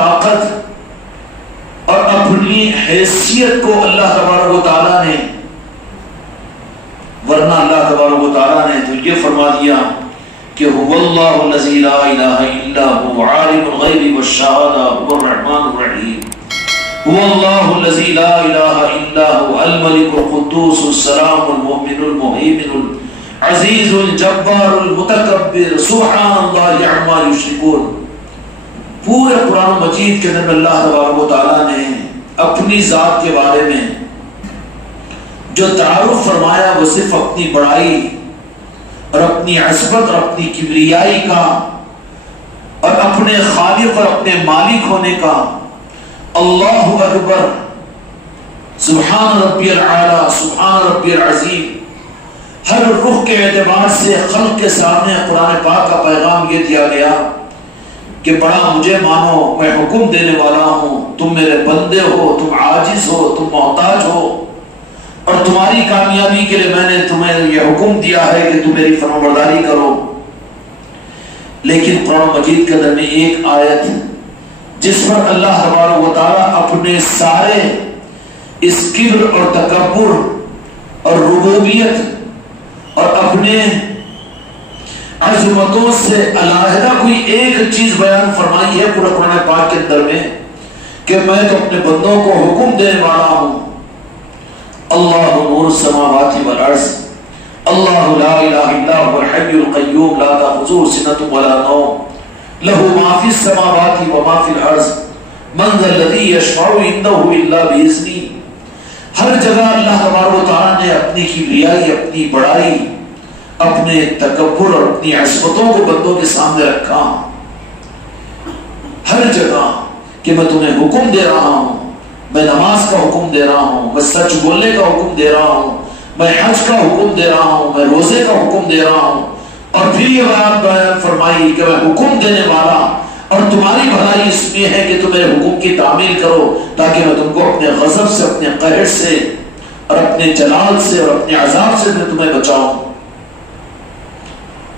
طاقت اور اپنی حیثیت کو اللہ تبارک و تعالیٰ نے، ورنہ اللہ تبارک و تعالیٰ نے تو یہ فرما دیا کہ هو اللہ الذی لا الہ الا هو عالم الغیب والشہادہ هو الرحمن الرحیم هو اللہ الذی لا الہ الا هو الملک القدوس السلام المؤمن المہیمن العزیز الجبار المتکبر سبحان اللہ عما یشرکون۔ پورے قرآن مجید کے اندر اللہ تبارک و تعالیٰ نے اپنی ذات کے بارے میں جو تعارف فرمایا وہ صرف اپنی بڑائی اور اپنی عظمت اور اپنی کبریائی کا اور اپنے خالق اور اپنے مالک ہونے کا، اللہ اکبر، سبحان ربی العالی، سبحان ربی العظیم۔ ہر رخ کے اعتبار سے خلق کے سامنے قرآن پاک کا پیغام یہ دیا گیا کہ بڑا مجھے مانو، میں حکم دینے والا ہوں، تم میرے بندے ہو، تم عاجز ہو، تم محتاج ہو، اور تمہاری کامیابی کے لیے میں نے تمہیں یہ حکم دیا ہے کہ تم میری فرمانبرداری کرو۔ لیکن قرآن مجید کے اندر میں ایک آیت جس پر اللہ تبارک و تعالیٰ اپنے سارے اس کبر اور تکبر اور ربوبیت اور اپنے عظمتوں سے علیحدہ کوئی ایک چیز بیان فرمائی ہے پورا قرآن پاک کے اندر میں کہ میں تو اپنے بندوں کو حکم دینے والا ہوں۔ اللہ نور السماوات والارض اللہ لا الہ الا هو الحی القیوم لا تأخذہ سنۃ ولا نوم له ما فی السماوات وما فی الارض من ذا الذی یشفع عنده الا بإذنہ۔ ہر جگہ اللہ تبارک و تعالیٰ نے اپنی کبریائی، اپنی بڑائی، اپنے تکبر اور اپنی عظمتوں کو بندوں کے سامنے رکھا۔ ہر جگہ کہ میں تمہیں حکم دے رہا ہوں، میں نماز کا حکم دے رہا ہوں، میں سچ بولنے کا حکم دے رہا ہوں، میں حج کا حکم دے رہا ہوں، میں روزے کا حکم دے رہا ہوں، اور پھر یہ بیان فرمائی کہ میں حکم دینے والا اور تمہاری بھلائی اس میں ہے کہ تم میرے حکم کی تعمیل کرو تاکہ میں تم کو اپنے غضب سے، اپنے قہر سے اور اپنے جلال سے اور اپنے عذاب سے میں تمہیں بچاؤں۔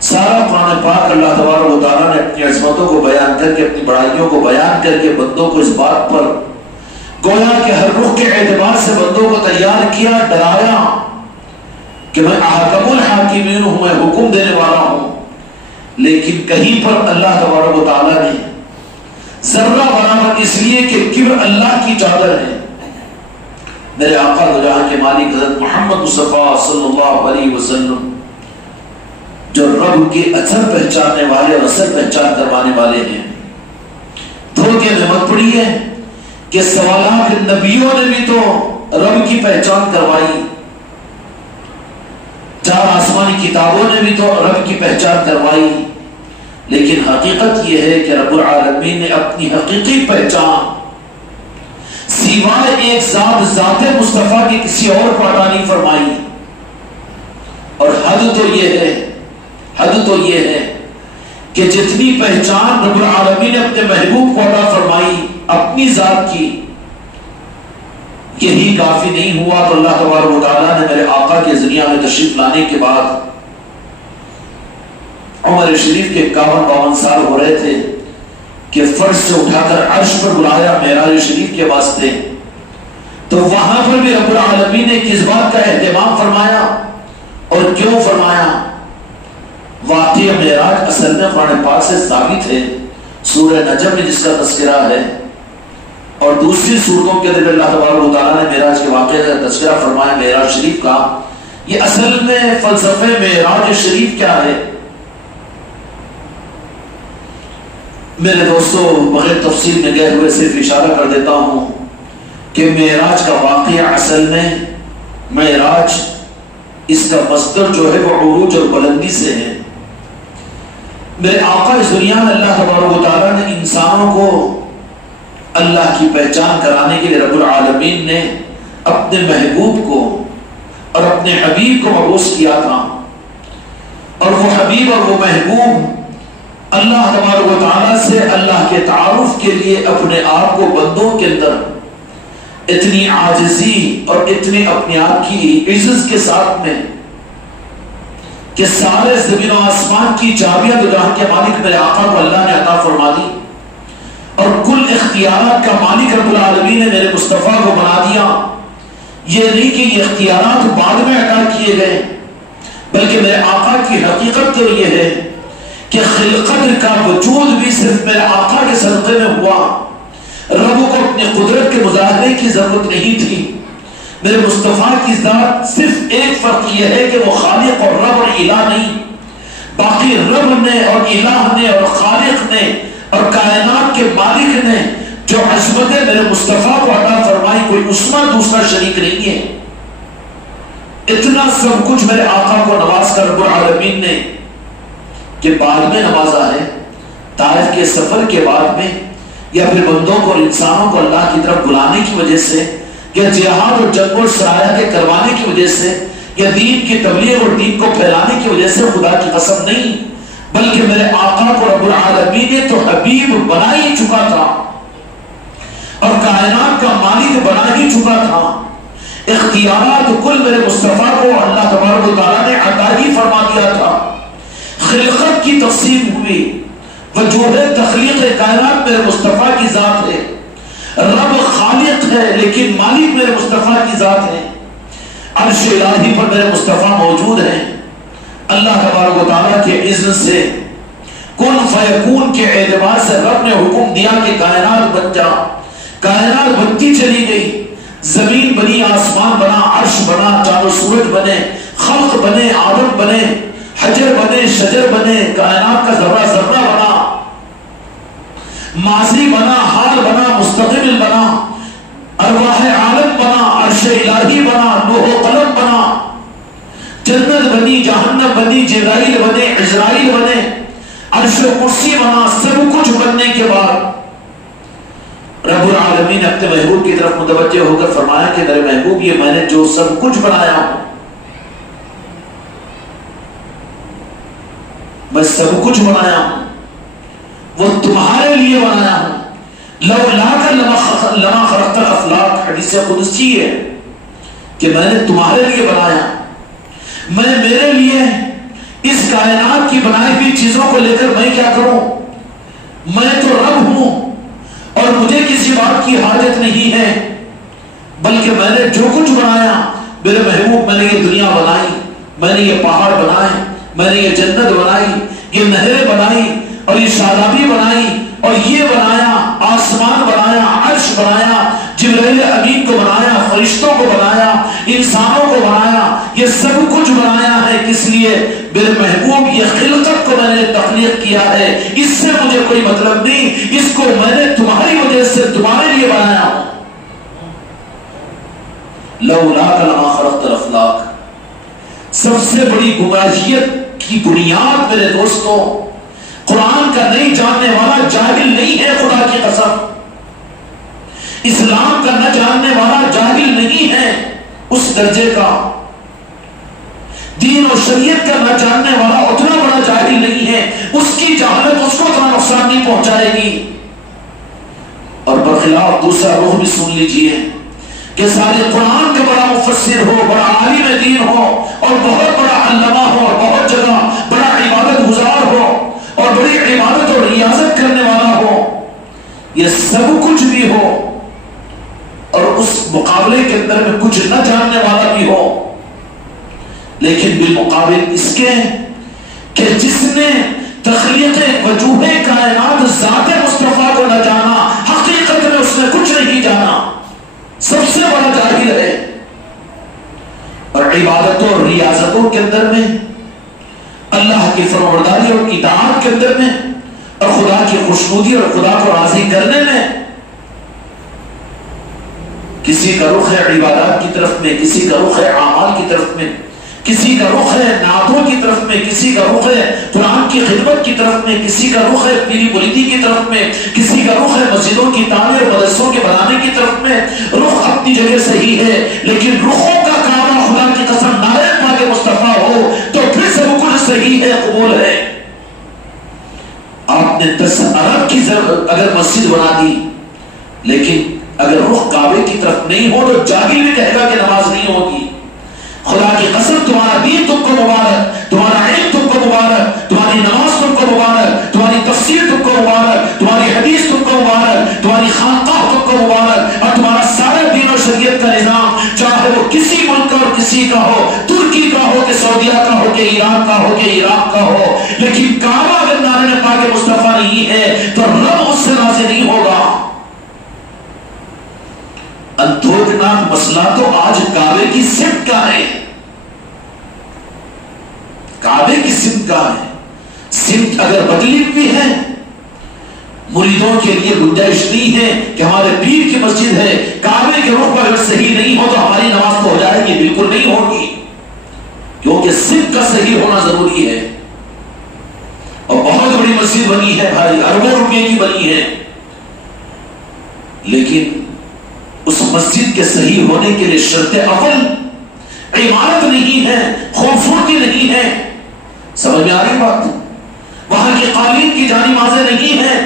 سارا قرآن پاک اللہ تبارک و تعالیٰ نے اپنی عظمتوں کو بیان کر کے، اپنی بڑائیوں کو بیان کر کے بندوں کو اس بات پر گویا کہ ہر رخ کے اعتبار سے بندوں کو تیار کیا، ڈرایا کہ میں احکم الحاکمین ہوں، میں حکم دینے والا ہوں۔ لیکن کہیں پر اللہ تبارک و تعالیٰ نے ذرہ برابر، اس لیے کہ کبر اللہ کی چادر ہے، میرے آقا دو جہاں کے مالک حضرت محمد مصطفیٰ صلی اللہ علیہ وسلم جو رب کے اثر پہچاننے والے اور اثر پہچان کروانے والے ہیں، دھوکے میں مت پڑی ہے کہ سوالات نبیوں نے بھی تو رب کی پہچان کروائی، 4 آسمانی کتابوں نے بھی تو رب کی پہچان کروائی، لیکن حقیقت یہ ہے کہ رب العالمین نے اپنی حقیقی پہچان سوائے ایک ذات مصطفیٰ کی کسی اور کو عطا نہیں فرمائی۔ اور حد تو یہ ہے کہ جتنی پہچان رب العالمین نے اپنے محبوب کو عطا فرمائی اپنی ذات کی، یہی کافی نہیں ہوا تو اللہ تبارک و تعالیٰ نے میرے آقا کے ذریعہ میں تشریف لانے کے بعد عمر شریف کے 51-52 سال ہو رہے تھے کہ فرش سے اٹھا کر عرش پر بلایا معراج شریف کے واسطے، تو وہاں پر بھی رب العالمین نے کس بات کا اہتمام فرمایا اور کیوں فرمایا؟ واقعہ معراج اصل میں قرآن پاک سے ثابت ہے، سورہ نجم میں جس کا تذکرہ ہے اور دوسری سورتوں کے اندر اللہ تبارک و تعالیٰ نے معراج کے واقعے کا تذکرہ فرمایا معراج شریف کا۔ یہ اصل میں فلسفے معراج شریف کیا ہے؟ میرے دوستو بغیر تفصیل میں گئے ہوئے صرف اشارہ کر دیتا ہوں کہ معراج کا واقعہ اصل میں معراج اس کا مصدر جو ہے وہ عروج اور بلندی سے ہے۔ میرے آقا اس دنیا میں اللہ تبارک و تعالیٰ نے انسانوں کو اللہ کی پہچان کرانے کے لیے رب العالمین نے اپنے محبوب کو اور اپنے حبیب کو مبعوث کیا تھا، اور وہ حبیب اور وہ محبوب اللہ تبارک و تعالیٰ سے اللہ کے تعارف کے لیے اپنے آپ کو بندوں کے اندر اتنی عاجزی اور اتنی اپنے آپ کی عزت کے ساتھ میں کہ سارے زمین و آسمان کی چابیاں دو جہاں کے مالک میرے آقا کو اللہ نے عطا فرما دی، اور کل اختیارات کا مالک رب العالمین نے میرے مصطفیٰ کو بنا دیا. یہ نہیں کہ یہ اختیارات بعد میں عطا کیے گئے، بلکہ میرے آقا کی حقیقت تو یہ ہے کہ خلقت کا وجود بھی صرف میرے آقا کے صدقے میں ہوا. رب کو اپنی قدرت کے مظاہرے کی ضرورت نہیں تھی. میرے مصطفیٰ کی ذات صرف ایک فرق یہ ہے کہ وہ خالق اور رب اور الہ نہیں، باقی رب نے اور الہ نے اور خالق نے اور کائنات کے مالک نے جو عظمت میرے مصطفیٰ کو عطا فرمائی، کوئی اس میں دوسرا شریک نہیں ہے. اتنا سب کچھ میرے آقا کو نواز کر رب العالمین نے کہ بعد میں نوازا ہے. طائف کے سفر کے بعد میں، یا پھر بندوں کو اور انسانوں کو اللہ کی طرف بلانے کی وجہ سے، یا جہاد اور جنگ اور سرایہ کے کروانے کی وجہ سے، یا دین کی تبلیغ اور دین کو پھیلانے کی وجہ سے، خدا کی قسم نہیں، بلکہ میرے آقا کو رب العالمین نے تو حبیب بنا ہی چکا تھا اور کائنات کا مالک بنا ہی چکا تھا. اختیارات کل میرے مصطفیٰ کو اللہ تبارک و تعالیٰ نے عطا ہی فرما دیا تھا. خلقت کی تقسیم ہوئی، وجوہ تخلیق کائنات میرے مصطفیٰ کی ذات ہے. رب خالق ہے لیکن مالک میرے مصطفیٰ کی ذات ہے. عرش الہی پر میرے مصطفیٰ موجود ہیں. اللہ تبارک و تعالیٰ کے اذن سے، کن فیکون کے اعتبار سے رب نے حکم دیا کہ کائنات بن جا. کائنات بنتی چلی گئی، زمین بنی، آسمان بنا، عرش بنا، چاند و سورج بنے، خلق بنے، آدم بنے، حجر بنے، شجر بنے، کائنات کا ذرہ ذرہ بنا، ماضی بنا، حال بنا، مستقبل بنا، ارواح عالم بنا، عرش الہی بنا، لوح و قلم بنا، جنت بنی، جہنم بنی، جبرائیل بنے، عزرائیل بنے، عرش و کرسی بنا. سب کچھ بننے کے بعد رب العالمین اپنے محبوب کی طرف متوجہ ہو کر فرمایا کہ میرے محبوب، یہ میں نے جو سب کچھ بنایا ہوں، میں سب کچھ بنایا ہوں، وہ تمہارے لیے بنایا ہوں. لولاک لما خلقت الافلاک، حدیث قدسی ہے کہ میں نے تمہارے لیے بنایا. میں میرے لیے اس کائنات کی بنائی ہوئی چیزوں کو لے کر میں کیا کروں؟ میں تو رب ہوں اور مجھے کسی بات کی حاجت نہیں ہے، بلکہ میں نے جو کچھ بنایا میرے محبوب، میں نے یہ دنیا بنائی، میں نے یہ پہاڑ بنائے، میں نے یہ جنت بنائی، یہ نہریں بنائی اور یہ شادابی بنائی اور یہ بنایا، آسمان بنایا، عرش بنایا، جبرائیل امین کو بنایا، فرشتوں کو بنایا، انسانوں کو بنایا. یہ سب کچھ بنایا ہے کس لیے؟ میرے محبوب، یہ خلقت کو میں نے تخلیق کیا ہے، اس سے مجھے کوئی مطلب نہیں، اس کو میں نے تمہاری وجہ سے تمہارے لیے بنایا ہوں. لولاک لما خلقت الافلاک. سب سے بڑی گمراہیت کی بنیاد میرے دوستوں، قرآن کا نہیں جاننے والا جاہل نہیں ہے، خدا کی قسم. اسلام کا نہ جاننے والا جاہل نہیں ہے اس درجے کا. دین اور شریعت کا نہ جاننے والا اتنا بڑا جاہل نہیں ہے، اس کی جہالت اس کو اتنا نقصان نہیں پہنچائے گی. اور برخلاف دوسرا رخ بھی سن لیجئے کہ سارے قرآن کا بڑا مفسر ہو، بڑا عالم دین ہو اور بہت بڑا علامہ ہو اور بہت جگہ بڑا عبادت گزار ہو اور بڑی عبادت اور ریاضت کرنے والا ہو، یہ سب کچھ بھی ہو اور اس مقابلے کے اندر میں کچھ نہ جاننے والا بھی ہو، لیکن بالمقابل اس کے کہ جس نے تخلیق وجوہ کائنات ذات مصطفیٰ کو نہ جانا، حقیقت میں اس نے کچھ نہیں جانا، سب سے بڑا جاہل ہے. اور عبادتوں اور ریاضتوں کے اندر میں، اللہ کی فرمانبرداری اور اطاعت کے اندر میں، اور خدا کی خوشنودی اور خدا کو راضی کرنے میں، کسی کا رخ ہے عبادات کی طرف میں، کسی کا رخ ہے اعمال کی طرف میں، کسی کا رخ ہے نعتوں کی طرف میں، کسی کا رخ ہے قرآن کی خدمت کی طرف میں، کسی کا رخ ہے پیری بلیدی کی طرف میں، کسی کا رخ ہے مسجدوں کی تعمیر اور مدرسوں کے بنانے کی طرف میں. رخ اپنی جگہ صحیح ہے، لیکن رخوں کا کعبہ خدا کی قسم نائب پاک مصطفیٰ ہو تو پھر سب کچھ صحیح ہے، قبول ہے. آپ نے 10 ارب کی اگر مسجد بنا دی، لیکن اگر رخ کعبے کی طرف نہیں ہو تو جاہل بھی کہے گا کہ نماز نہیں ہوگی. خدا کی قسم، تمہارا دین تم کو مبارک، تمہارا علم تم کو مبارک، تمہاری نماز تم کو مبارک، تمہاری تفسیر تم کو مبارک، تمہاری حدیث تم کو مبارک، تمہاری خانقاہ کو مبارک، اور تمہارا سارا دین و شریعت کا نظام، چاہے وہ کسی ملک اور کسی کا ہو، ترکی کا ہو کہ سعودیہ کا ہو کہ ایران کا ہو کہ عراق کا ہو، لیکن کعبہ اگر نعرہ پاک مصطفیٰ نہیں ہے تو رب اس سے راضی نہیں ہوگا۔ اندھوکناک مسئلہ تو آج کعبے کی سمت کا ہے، کعبے کی سمت کا ہے۔ سمت اگر بدلی بھی ہے، مریدوں کے لیے گنجائش نہیں ہے کہ ہمارے پیر کی مسجد ہے، کعبے کے رخ پر اگر صحیح نہیں ہو تو ہماری نماز تو ہو جائے گی، بالکل نہیں ہوگی، کیونکہ سمت کا صحیح ہونا ضروری ہے۔ اور بہت بڑی مسجد بنی ہے بھائی، اربوں روپے کی بنی ہے، لیکن اس مسجد کے صحیح ہونے کے لیے شرط اول عمارت نہیں ہے، خوبصورتی نہیں ہے۔ سمجھ میں آ رہی بات؟ وہاں کی قالین کی جانی مازیں نہیں ہے،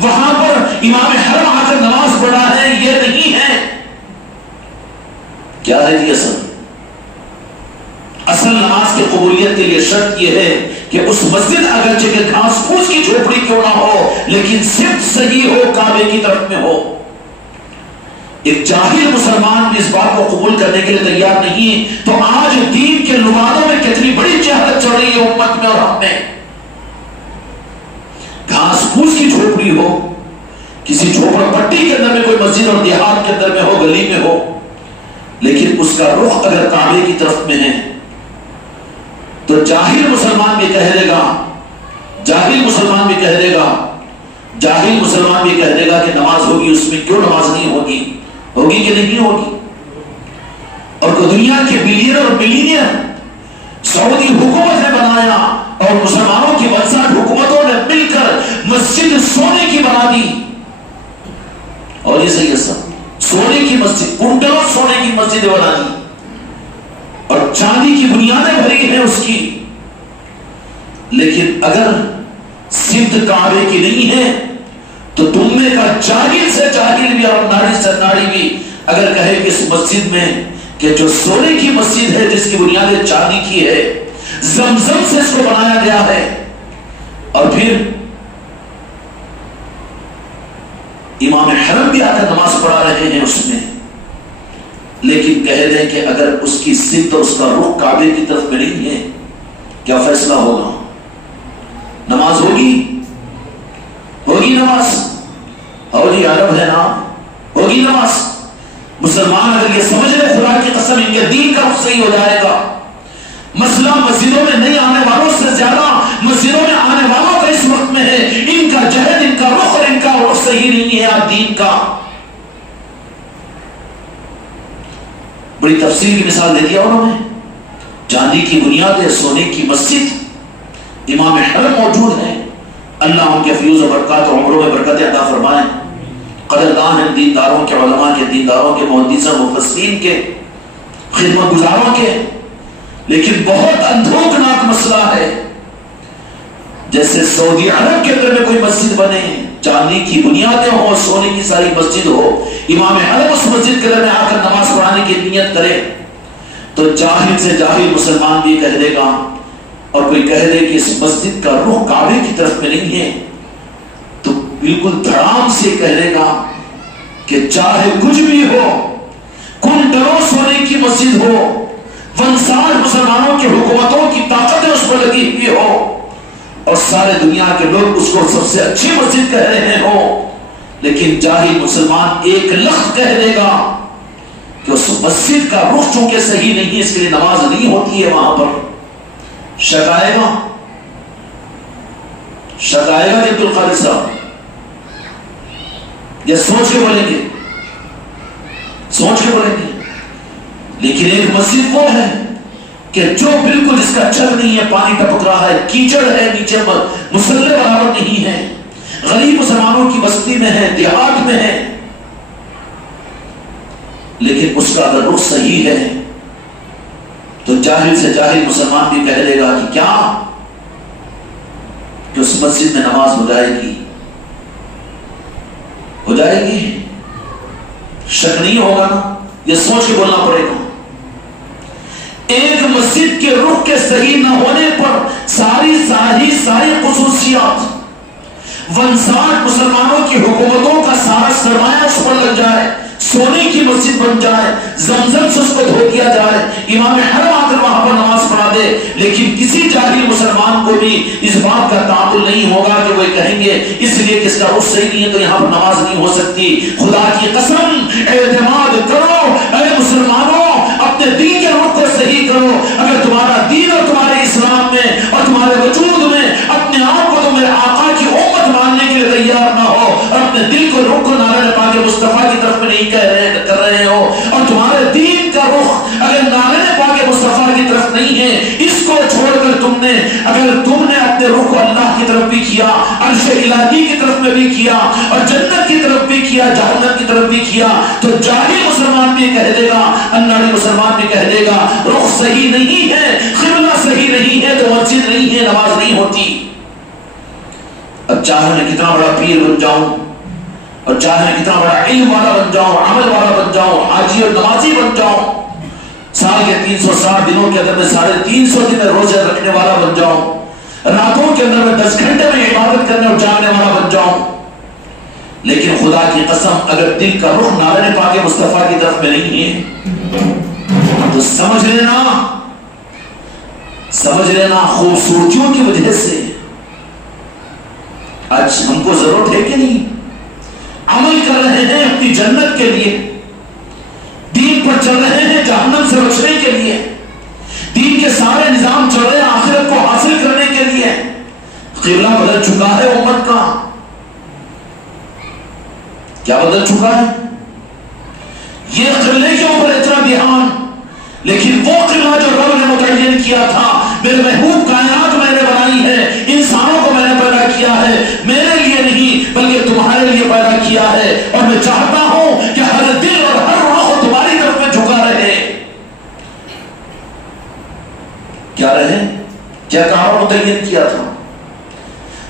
وہاں پر امام حرم آ کر نماز پڑھا ہے، یہ نہیں ہے۔ کیا ہے یہ اصل نماز کی قبولیت کے لیے شرط یہ ہے کہ اس مسجد اگرچہ کہ گھاس پھوس کی جھوپڑی کیوں نہ ہو، لیکن صرف صحیح ہو، کعبے کی طرف میں ہو۔ ایک جاہل مسلمان بھی اس بات کو قبول کرنے کے لیے تیار نہیں، تو آج دین کے لبادوں میں کتنی بڑی جہالت چل رہی ہے امت میں اور ہم میں۔ گھاس پھوس کی جھوپڑی ہو، کسی جھوپڑ پٹی کے اندر میں کوئی مسجد اور دیہات کے اندر میں ہو، گلی میں ہو، لیکن اس کا رخ اگر کعبے کی طرف میں ہے تو جاہل مسلمان بھی کہہ دے گا، جاہل مسلمان بھی کہہ دے گا، جاہل مسلمان بھی کہہ دے گا کہ نماز ہوگی، اس میں کیوں نماز نہیں ہوگی؟ ہوگی کہ نہیں ہوگی؟ اور دنیا کے بلینئر اور ملینئر سعودی حکومت نے بنایا اور مسلمانوں کی وسط حکومتوں نے مل کر مسجد سونے کی بنا دی، اور یہ صحیح ہے سب، سونے کی مسجد، کنٹلوں سونے کی مسجد بنا دی اور چاندی کی بنیادیں بھری ہیں اس کی۔ لیکن اگر سمت کعبے کی نہیں ہے تو تم میں کا جاہل سے جاہل بھی اور ناڑی سے ناڑی بھی اگر کہے کہ اس مسجد میں کہ جو سونے کی مسجد ہے، جس کی بنیادیں چاندی کی ہے، زمزم سے اس کو بنایا گیا ہے، اور پھر امام حرم بھی آ کر نماز پڑھا رہے ہیں اس میں، لیکن کہہ دیں کہ اگر اس کی سمت اور اس کا رخ کعبے کی طرف میں نہیں ہے، کیا فیصلہ ہوگا؟ نماز ہوگی؟ ہوگی نماز؟ اور جی عرب ہے نا، ہوگی نماز؟ مسلمان اگر یہ سمجھ رہے خدا کی قسم ان کے دین کا رخ صحیح ہو جائے گا۔ مسئلہ مسجدوں میں نہیں آنے والوں سے زیادہ مسجدوں میں آنے والوں کا اس وقت میں ہے، ان کا جہد، ان کا رخ اور ان کا رخ صحیح نہیں ہے آپ دین کا۔ بڑی تفصیل کی مثال دے دیا انہوں نے، چاندی کی بنیاد ہے، سونے کی مسجد، امام حرم موجود ہے، اللہ ان کے فیوز و برکات اور عمروں میں برکت عطا فرمائے۔ قدردان ہیں دینداروں کے، علماء کے، دینداروں کے، محدثین مفسرین کے، خدمت گزاروں کے، لیکن بہت اندھوکناک مسئلہ ہے۔ جیسے سعودی عرب کے اندر میں کوئی مسجد بنے، چاندی کی بنیادیں ہو، سونے کی ساری مسجد ہو، امام حرم اس مسجد کے اندر میں آ کر نماز پڑھانے کی نیت کرے، تو جاہل سے جاہل مسلمان بھی کہہ دے گا، اور کوئی کہہ دے کہ اس مسجد کا رخ کعبے کی طرف میں نہیں ہے، تو بالکل دھڑام سے کہہ دے گا کہ چاہے کچھ بھی ہو، کنٹلوں سونے کی مسجد ہو، ونسار مسلمانوں کی حکومتوں کی طاقتیں اس پر لگی ہوئی ہو، اور سارے دنیا کے لوگ اس کو سب سے اچھی مسجد کہہ رہے ہوں، لیکن جاہل مسلمان ایک لفظ کہہ دے گا کہ اس مسجد کا رخ چونکہ صحیح نہیں، اس کے لیے نماز نہیں ہوتی ہے وہاں پر۔ شک آئے گا؟ شک آئے گا کہ عبد القادر صاحب یہ سوچ کے بولیں گے، سوچ کے بولیں گے، لیکن ایک مسجد وہ ہے کہ جو بالکل اس کا چھت نہیں ہے، پانی ٹپک رہا ہے، کیچڑ ہے، نیچے مصلے برابر نہیں ہے، غریب مسلمانوں کی بستی میں ہے، دیہات میں ہے، لیکن اس کا اگر رخ صحیح ہے تو جاہل سے جاہل مسلمان بھی کہہ لے گا کہ کیا کہ اس مسجد میں نماز ہو جائے گی، ہو جائے گی، شک نہیں ہوگا نا، یہ سوچ کے بولنا پڑے گا۔ ایک مسجد کے رخ کے صحیح نہ ہونے پر ساری خصوصیات 59 مسلمانوں کی حکومتوں کا سارا سرمایہ اس پر لگ جائے، سونے کی مسجد بن جائے، زمزم سے اس کو دھو دیا جائے، امام حرم آ کر وہاں پر نماز پڑھا دے، لیکن کسی جاہل مسلمان کو بھی اس بات کا تعامل نہیں ہوگا کہ وہ کہیں گے اس لیے کہ اس کا رخ صحیح نہیں ہے تو یہاں پر نماز نہیں ہو سکتی۔ خدا کی قسم اعتماد کرو اے مسلمانوں، اپنے دین کے رخ کو صحیح کرو۔ اگر تمہارا دین اور تمہارے اسلام میں اور تمہارے وجود میں اپنے آپ کو تمہارے آقا کی امت ماننے کے لیے تیار نہ ہو اور اپنے دل کو رخ کو نعرہ پاک مصطفیٰ کی طرف میں نہیں کر رہے ہو، اور تمہارے دین کا رخ اگر نعرہ پاک مصطفیٰ کی طرف نہیں ہے، اس کو چھوڑ کر اگر تم نے اپنے رخ کو اللہ کی طرف بھی کیا، عرش الہی کی طرف میں بھی کیا، اور جنت کی طرف بھی کیا، جہنم کی طرف بھی کیا، تو جاہل مسلمان بھی کہہ دے گا، اناڑی مسلمان بھی کہہ دے گا رخ صحیح نہیں ہے، قبلہ صحیح نہیں ہے تو مسجد نہیں ہے، نماز نہیں ہوتی۔ اب چاہے میں کتنا بڑا پیر بن جاؤں اور چاہے میں کتنا بڑا علم والا بن جاؤں، عمل والا بن جاؤں، حاجی اور نمازی بن جاؤں، سال کے 360 دنوں کے اندر میں 350 دن میں روزہ رکھنے والا بن جاؤں، راتوں کے اندر میں 10 گھنٹے میں عبادت کرنے اور جاگنے والا بن جاؤں، لیکن خدا کی قسم اگر دل کا رخ نعرہ پاک مصطفیٰ کی طرف میں نہیں ہے تو سمجھ لینا خوبصورتیوں کی وجہ سے آج ہم کو ضرورت ہے کہ نہیں عمل کر رہے ہیں اپنی جنت کے لیے، دین پر چل رہے ہیں جہنم سے بچنے کے لیے، دین کے سارے نظام چل رہے ہیں آخرت کو حاصل کرنے کے لیے، قبلہ بدل چکا ہے امت کا، کیا بدل چکا ہے؟ یہ قبلے کے اوپر اتنا دھیان، لیکن وہ قبلہ جو رب نے متعین کیا تھا، میرے محبوب کائنات میں نے بنائی ہے، انسانوں کو میں نے پیدا کیا ہے، میرے لیے نہیں بلکہ تمہارے لیے پیدا کیا ہے، اور میں چاہتا ہوں کہ ہر دل اور ہر روح تمہاری طرف میں جھکا رہے۔ کیا رہے؟ کیا کہا متعین کیا تھا؟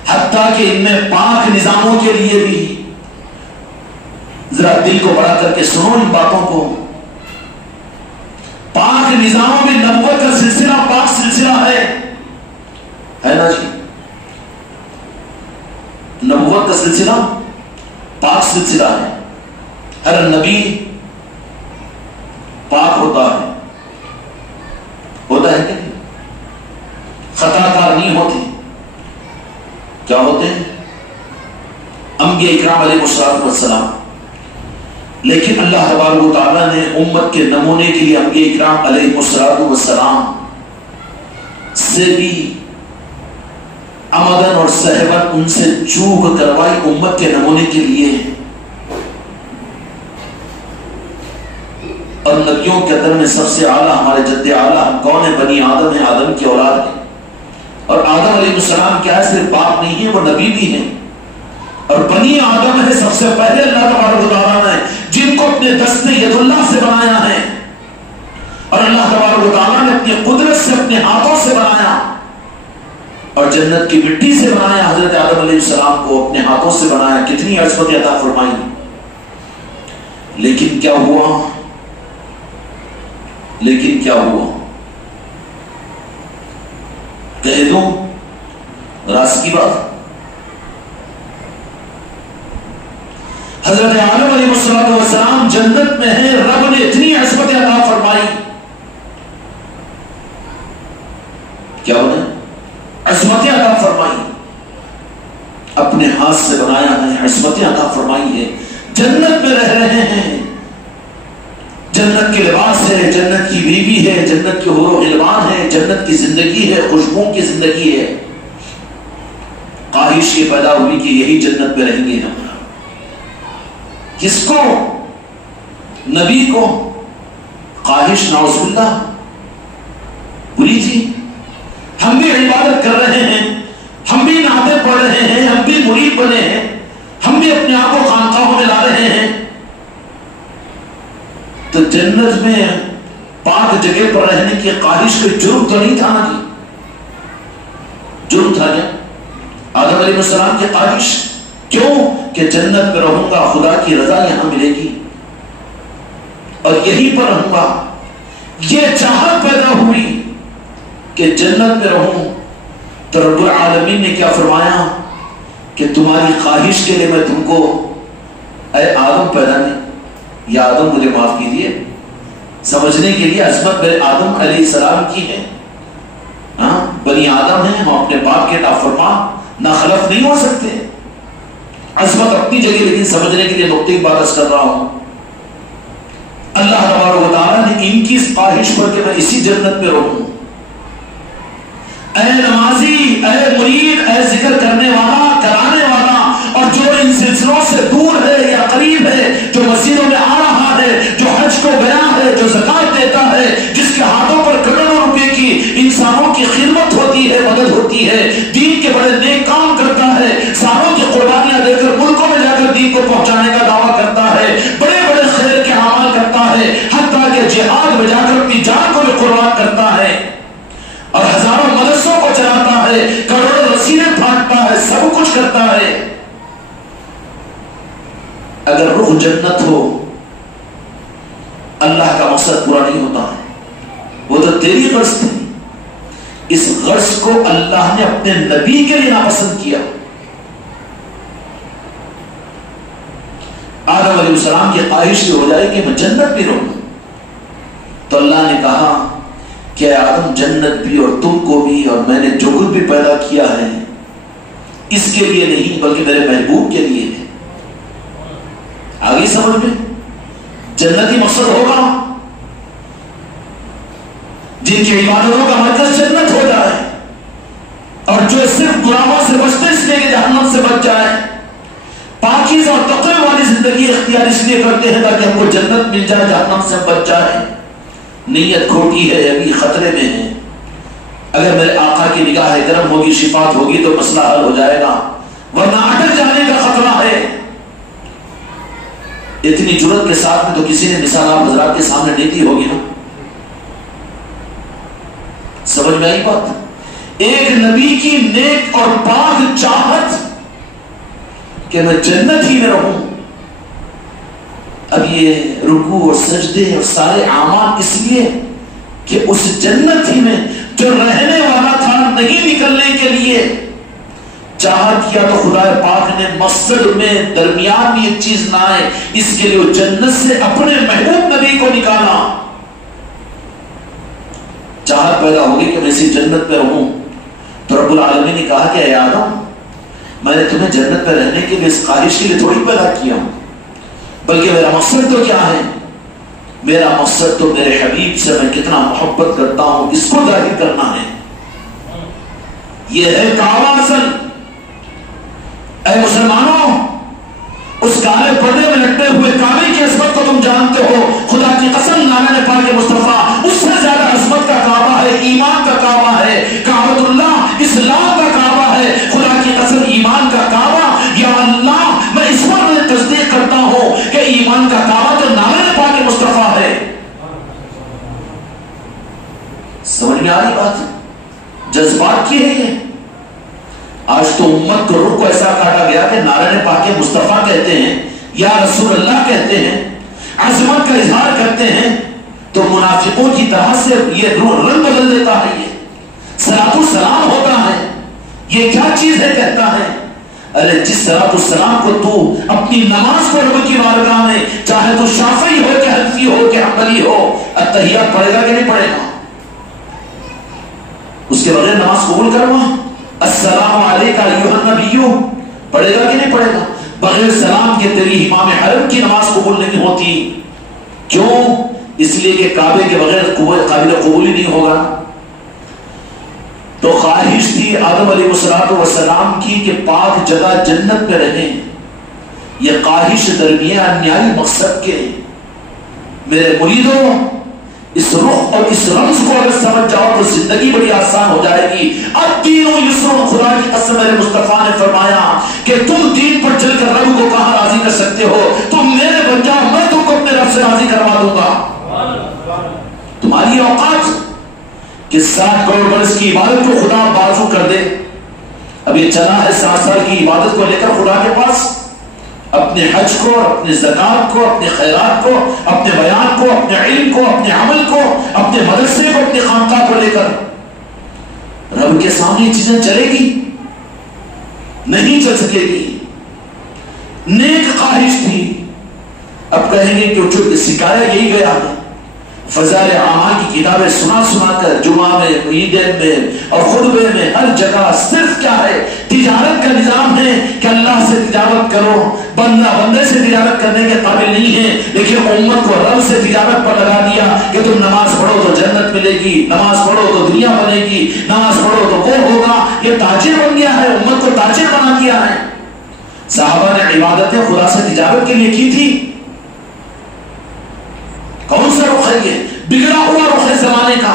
حتیٰ کہ ان میں پاک نظاموں کے لیے بھی، ذرا دل کو بڑا کر کے سنو ان باتوں کو، پاک نظاموں میں نبوت کا سلسلہ پاک سلسلہ ہے نا جی؟ نبوت کا سلسلہ پاک سلسلہ ہے، ہر نبی پاک ہوتا ہے کہ نہیں؟ خطا کار نہیں ہوتے، کیا ہوتے ہیں؟ انبیاء اکرام علیہ السلام، لیکن اللہ تبارک و تعالیٰ نے امت کے نمونے کے لیے انبیاء اکرام علیہ السلام سے بھی عمدن اور صحبت ان سے چوک کروائی امت کے نمونے کے لیے، اور نبیوں کے اندر میں سب سے اعلیٰ ہمارے جد اعلیٰ ہم کون ہیں؟ بنی آدم ہیں، آدم کی اولاد ہیں، اور آدم علیہ السلام کیا ہے؟ صرف باپ نہیں ہے، وہ نبی بھی ہیں، اور بنی آدم ہے سب سے پہلے اللہ تبارک و تعالیٰ نے جن کو اپنے دست ید اللہ سے بنایا ہے، اور اللہ تبارک و تعالیٰ نے اپنی قدرت سے اپنے ہاتھوں سے بنایا اور جنت کی مٹی سے بنایا، حضرت آدم علیہ السلام کو اپنے ہاتھوں سے بنایا، کتنی عظمت عطا فرمائی، لیکن کیا ہوا؟ کہہ دوں راز کی بات، حضرت آدم علیہ السلام جنت میں ہیں، رب نے اتنی عظمت عطا فرمائی، کیا بنا؟ عظمت عطا فرمائی، اپنے ہاتھ سے بنایا ہے، عظمت عطا فرمائی ہے، جنت میں رہ رہے ہیں، جنت کے لباس ہے، جنت کی بیوی ہے، جنت کے حور و غلمان ہے، جنت کی زندگی ہے، خوشبو کی زندگی ہے، خواہش کی پیدا ہوئی کہ یہی جنت میں رہیں گے ہم۔ کس کو؟ نبی کو خواہش نعوذ باللہ بری تھی، ہم بھی عبادت کر رہے ہیں، ہم بھی نعتیں پڑھ رہے ہیں، ہم بھی مرید بنے ہیں، ہم بھی اپنے آپ کو خانقاہوں میں لا رہے ہیں، تو جنت میں پاک جگہ پر رہنے کی خواہش کوئی جرم تو نہیں تھا نا جی؟ جرم تھا کیا؟ آدم علیہ السلام کی خواہش کیوں؟ کہ جنت میں رہوں گا، خدا کی رضا یہاں ملے گی اور یہیں پر رہوں گا، یہ چاہت پیدا ہوئی کہ جنت میں رہوں، تو رب العالمین نے کیا فرمایا کہ تمہاری خواہش کے لیے میں تم کو اے آدم پیدا نہیں، یا آدم مجھے معاف کیجیے، سمجھنے کے لیے عظمت میرے آدم علیہ السلام کی ہے. ہاں بنی آدم ہیں، ہم اپنے باپ کے نافرمان ناخلف نہیں ہو سکتے. عظمت اپنی جگہ، لیکن سمجھنے کے لیے نقطے کی بات کر رہا ہوں. اللہ تبارک و تعالیٰ نے ان کی اس خواہش پر کہ میں اسی جنت میں رہوں. اے نمازی، اے مرید، اے ذکر کرنے والا، کرانے والا، اور جو ان سلسلوں سے دور ہے یا قریب ہے، جو مسجدوں میں آ رہا ہے، جو حج کو گیا ہے، جو زکات دیتا ہے، جس کے ہاتھوں پر کروڑوں روپے کی انسانوں کی خدمت ہوتی ہے، مدد ہوتی ہے، دین کے بڑے نیک کام کرتا ہے، سالوں کی قربانیاں دے کر ملکوں میں جا کر دین کو پہنچانے کا دعویٰ کرتا ہے، بڑے بڑے خیر کے اعمال کرتا ہے، حتیٰ کہ جہاد میں جا کر اپنی جان کو بھی قربان کرتا ہے، اور ہزاروں مدرسوں کو چلاتا ہے، کروڑوں رسیدیں پھاٹتا ہے، سب کچھ کرتا ہے. اگر روح جنت ہو، اللہ کا مقصد پورا نہیں ہوتا ہے. وہ تو تیری غرض تھی، اس غرض کو اللہ نے اپنے نبی کے لیے ناپسند کیا. آدم علیہ السلام کی خواہش یہ ہو جائے کہ میں جنت بھی رہوں، تو اللہ نے کہا کہ آدم جنت بھی اور تم کو بھی اور میں نے جو کچھ بھی پیدا کیا ہے اس کے لیے نہیں بلکہ میرے محبوب کے لیے ہے. آگے سمجھ میں جنتی مقصد ہوگا جن کی عبادتوں کا مرکز جنت ہو جائے، اور جو صرف گناہوں سے بچتے اس لیے کہ جہنم سے بچ جائے، پاکیزہ اور تقوی والی زندگی اختیار اس لیے کرتے ہیں تاکہ ہم کو جنت مل جائے، جہنم سے بچ جائے. نیت کھوٹی ہے، ابھی خطرے میں ہے. اگر میرے آقا کی نگاہ کرم ہوگی، شفاعت ہوگی تو مسئلہ حل ہو جائے گا، ورنہ اٹک جانے کا خطرہ ہے. اتنی جرت کے ساتھ میں تو کسی نے مثال آپ حضرات کے سامنے نہیں دی ہوگی نا. سمجھ میں آئی بات؟ ایک نبی کی نیک اور پاک چاہت کہ میں جنت ہی میں رہوں. اب یہ رکوع اور سجدے اور سارے اعمال اس لیے کہ اس جنت ہی میں جو رہنے والا تھا نہیں نکلنے کے لیے چاہت کیا، تو خدا پاک نے مقصد میں درمیان میں ایک چیز نہ آئے، اس کے لیے وہ جنت سے اپنے محبوب نبی کو نکالا. چاہت پیدا ہوگی کہ میں اسی جنت میں رہوں، تو رب العالمین نے کہا کہ اے آدم، میں نے تمہیں جنت میں رہنے کے لیے اس خواہش کے لیے تھوڑی پیدا کیا ہوں، بلکہ میرا مقصد تو کیا ہے؟ میرا مقصد تو میرے حبیب سے میں کتنا محبت کرتا ہوں اس کو ظاہر کرنا ہے. یہ ہے کعبہ اصل. اے مسلمانوں، اس کالے پردے میں لٹے ہوئے کعبے کی عظمت کو تم جانتے ہو. خدا کی قسم، نامے پاک مصطفیٰ اس سے زیادہ عظمت کا کعبہ ہے، ایمان کا کعبہ ہے، کعبۃ اللہ اسلام کا کعبہ ہے. خدا کی قسم، ایمان کا کعبہ، یا اللہ میں اس پر میں تصدیق کرتا ہوں کہ ایمان کا کعبہ تو نامے پاک مصطفیٰ ہے. سمجھ میں آ رہی بات؟ جذبات کی ہے یہ. آج تو امت کو رخ کو ایسا کاٹا گیا کہ نعرہ پاک مصطفیٰ کہتے ہیں، یا رسول اللہ کہتے ہیں، عظمت کا اظہار کرتے ہیں، تو منافقوں کی طرح سے یہ رنگ بدل دیتا ہے. یہ صلاۃ السلام ہوتا ہے، یہ کیا چیز ہے کہتا ہے. ارے جس صلاۃ السلام کو تو اپنی نماز کو رب کی بارگاہ میں، چاہے تو شافعی ہو کہ حنفی ہو کہ حنبلی ہو، التحیات پڑھے گا کہ نہیں پڑھے گا؟ اس کے بغیر نماز قبول کروا. السلام علیکہ ایھا النبی پڑھے گا کہ نہیں پڑھے گا؟ بغیر سلام کے تیری امام حرم کی نماز قبول نہیں ہوتی. کیوں؟ اس لیے کہ کعبے کے بغیر قابل قبول ہی نہیں ہوگا. تو خواہش تھی آدم علیہ السلام کی کہ پاک جگہ جنت میں رہیں. یہ خواہش درمیان نیائی مقصد کے. میرے مریدوں، اس رخ اور اس رمز کو اگر سمجھ جاؤ تو زندگی بڑی آسان ہو جائے گی. اب دینوں یسر، خدا کی قسم میرے مصطفیٰ نے فرمایا کہ تم دین پر چل کر رب کو کہاں راضی کر سکتے ہو؟ تم میرے بن جاؤ، میں تم کو اپنے رب سے راضی کروا دوں گا. تمہاری اوقات کہ 60 کروڑ برس کی عبادت کو خدا بازو کر دے. اب یہ چلا ہے 60 سال کی عبادت کو لے کر خدا کے پاس، اپنے حج کو، اپنے زکات کو، اپنے خیرات کو، اپنے بیان کو، اپنے علم کو، اپنے عمل کو، اپنے مدرسے کو، اپنے خانقاہ کو لے کر رب کے سامنے یہ چیزیں چلے گی؟ نہیں چل سکے گی. نیک خواہش تھی. اب کہیں گے کہ جو سکھایا یہی گیا ہے. فضائل اعمال کی کتابیں سنا کر جمعہ میں، عیدین میں اور خطبے میں ہر جگہ صرف کیا ہے؟ تجارت کا نظام ہے کہ اللہ سے تجارت کرو. بندہ بندے سے تجارت کرنے کے قابل نہیں ہے، لیکن امت کو رب سے تجارت پر لگا دیا کہ تم نماز پڑھو تو جنت ملے گی، نماز پڑھو تو دنیا بنے گی، نماز پڑھو تو وہ ہوگا. یہ تاجر بن گیا ہے، امت کو تاجر بنا دیا ہے. صحابہ نے عبادتیں خدا سے تجارت کے لیے کی تھی. کون سا رخ ہے یہ؟ بگڑا ہوا رخ ہے زمانے کا.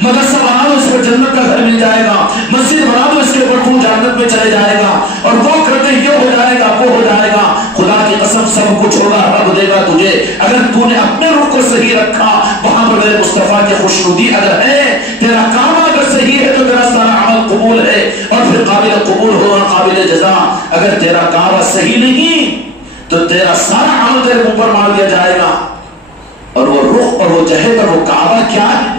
مدرسہ بنا دو اس پر جنت کا گھر مل جائے گا، مسجد بنا دو اس کے اوپر تو جنت میں چلے جائے گا، اور وہ کرتے یہ ہو جائے گا وہ ہو جائے گا. خدا کی قسم سب کچھ ہوگا، رب دے گا تجھے اگر تو نے اپنے رخ کو صحیح رکھا. وہاں پر میرے مصطفیٰ کی خوشنودی اگر ہے، تیرا کام اگر صحیح ہے تو تیرا سارا عمل قبول ہے اور پھر قابل قبول ہوگا، قابل جزا. اگر تیرا کام صحیح نہیں تو تیرا سارا عمل تیرے منہ پر مار دیا جائے گا. اور وہ رخ اور وہ جہد اور وہ کعبہ کیا ہے؟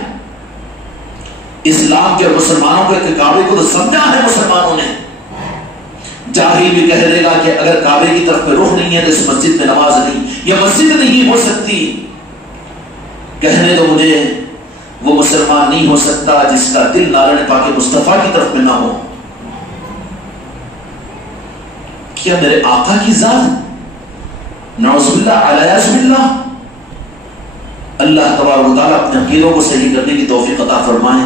اسلام کے مسلمانوں کے کعبے کو تو سمجھا ہے مسلمانوں نے. جاہل بھی کہہ دے گا کہ اگر کعبے کی طرف میں رخ نہیں ہے تو اس مسجد میں نماز نہیں، یہ مسجد نہیں ہو سکتی. کہنے تو مجھے وہ مسلمان نہیں ہو سکتا جس کا دل نارن پاک مصطفیٰ کی طرف میں نہ ہو. کیا میرے آقا کی ذات نعوذ باللہ علیہ باللہ. اللہ تبارک و تعالیٰ اپنے عقیدوں کو صحیح کرنے کی توفیق عطا فرمائے.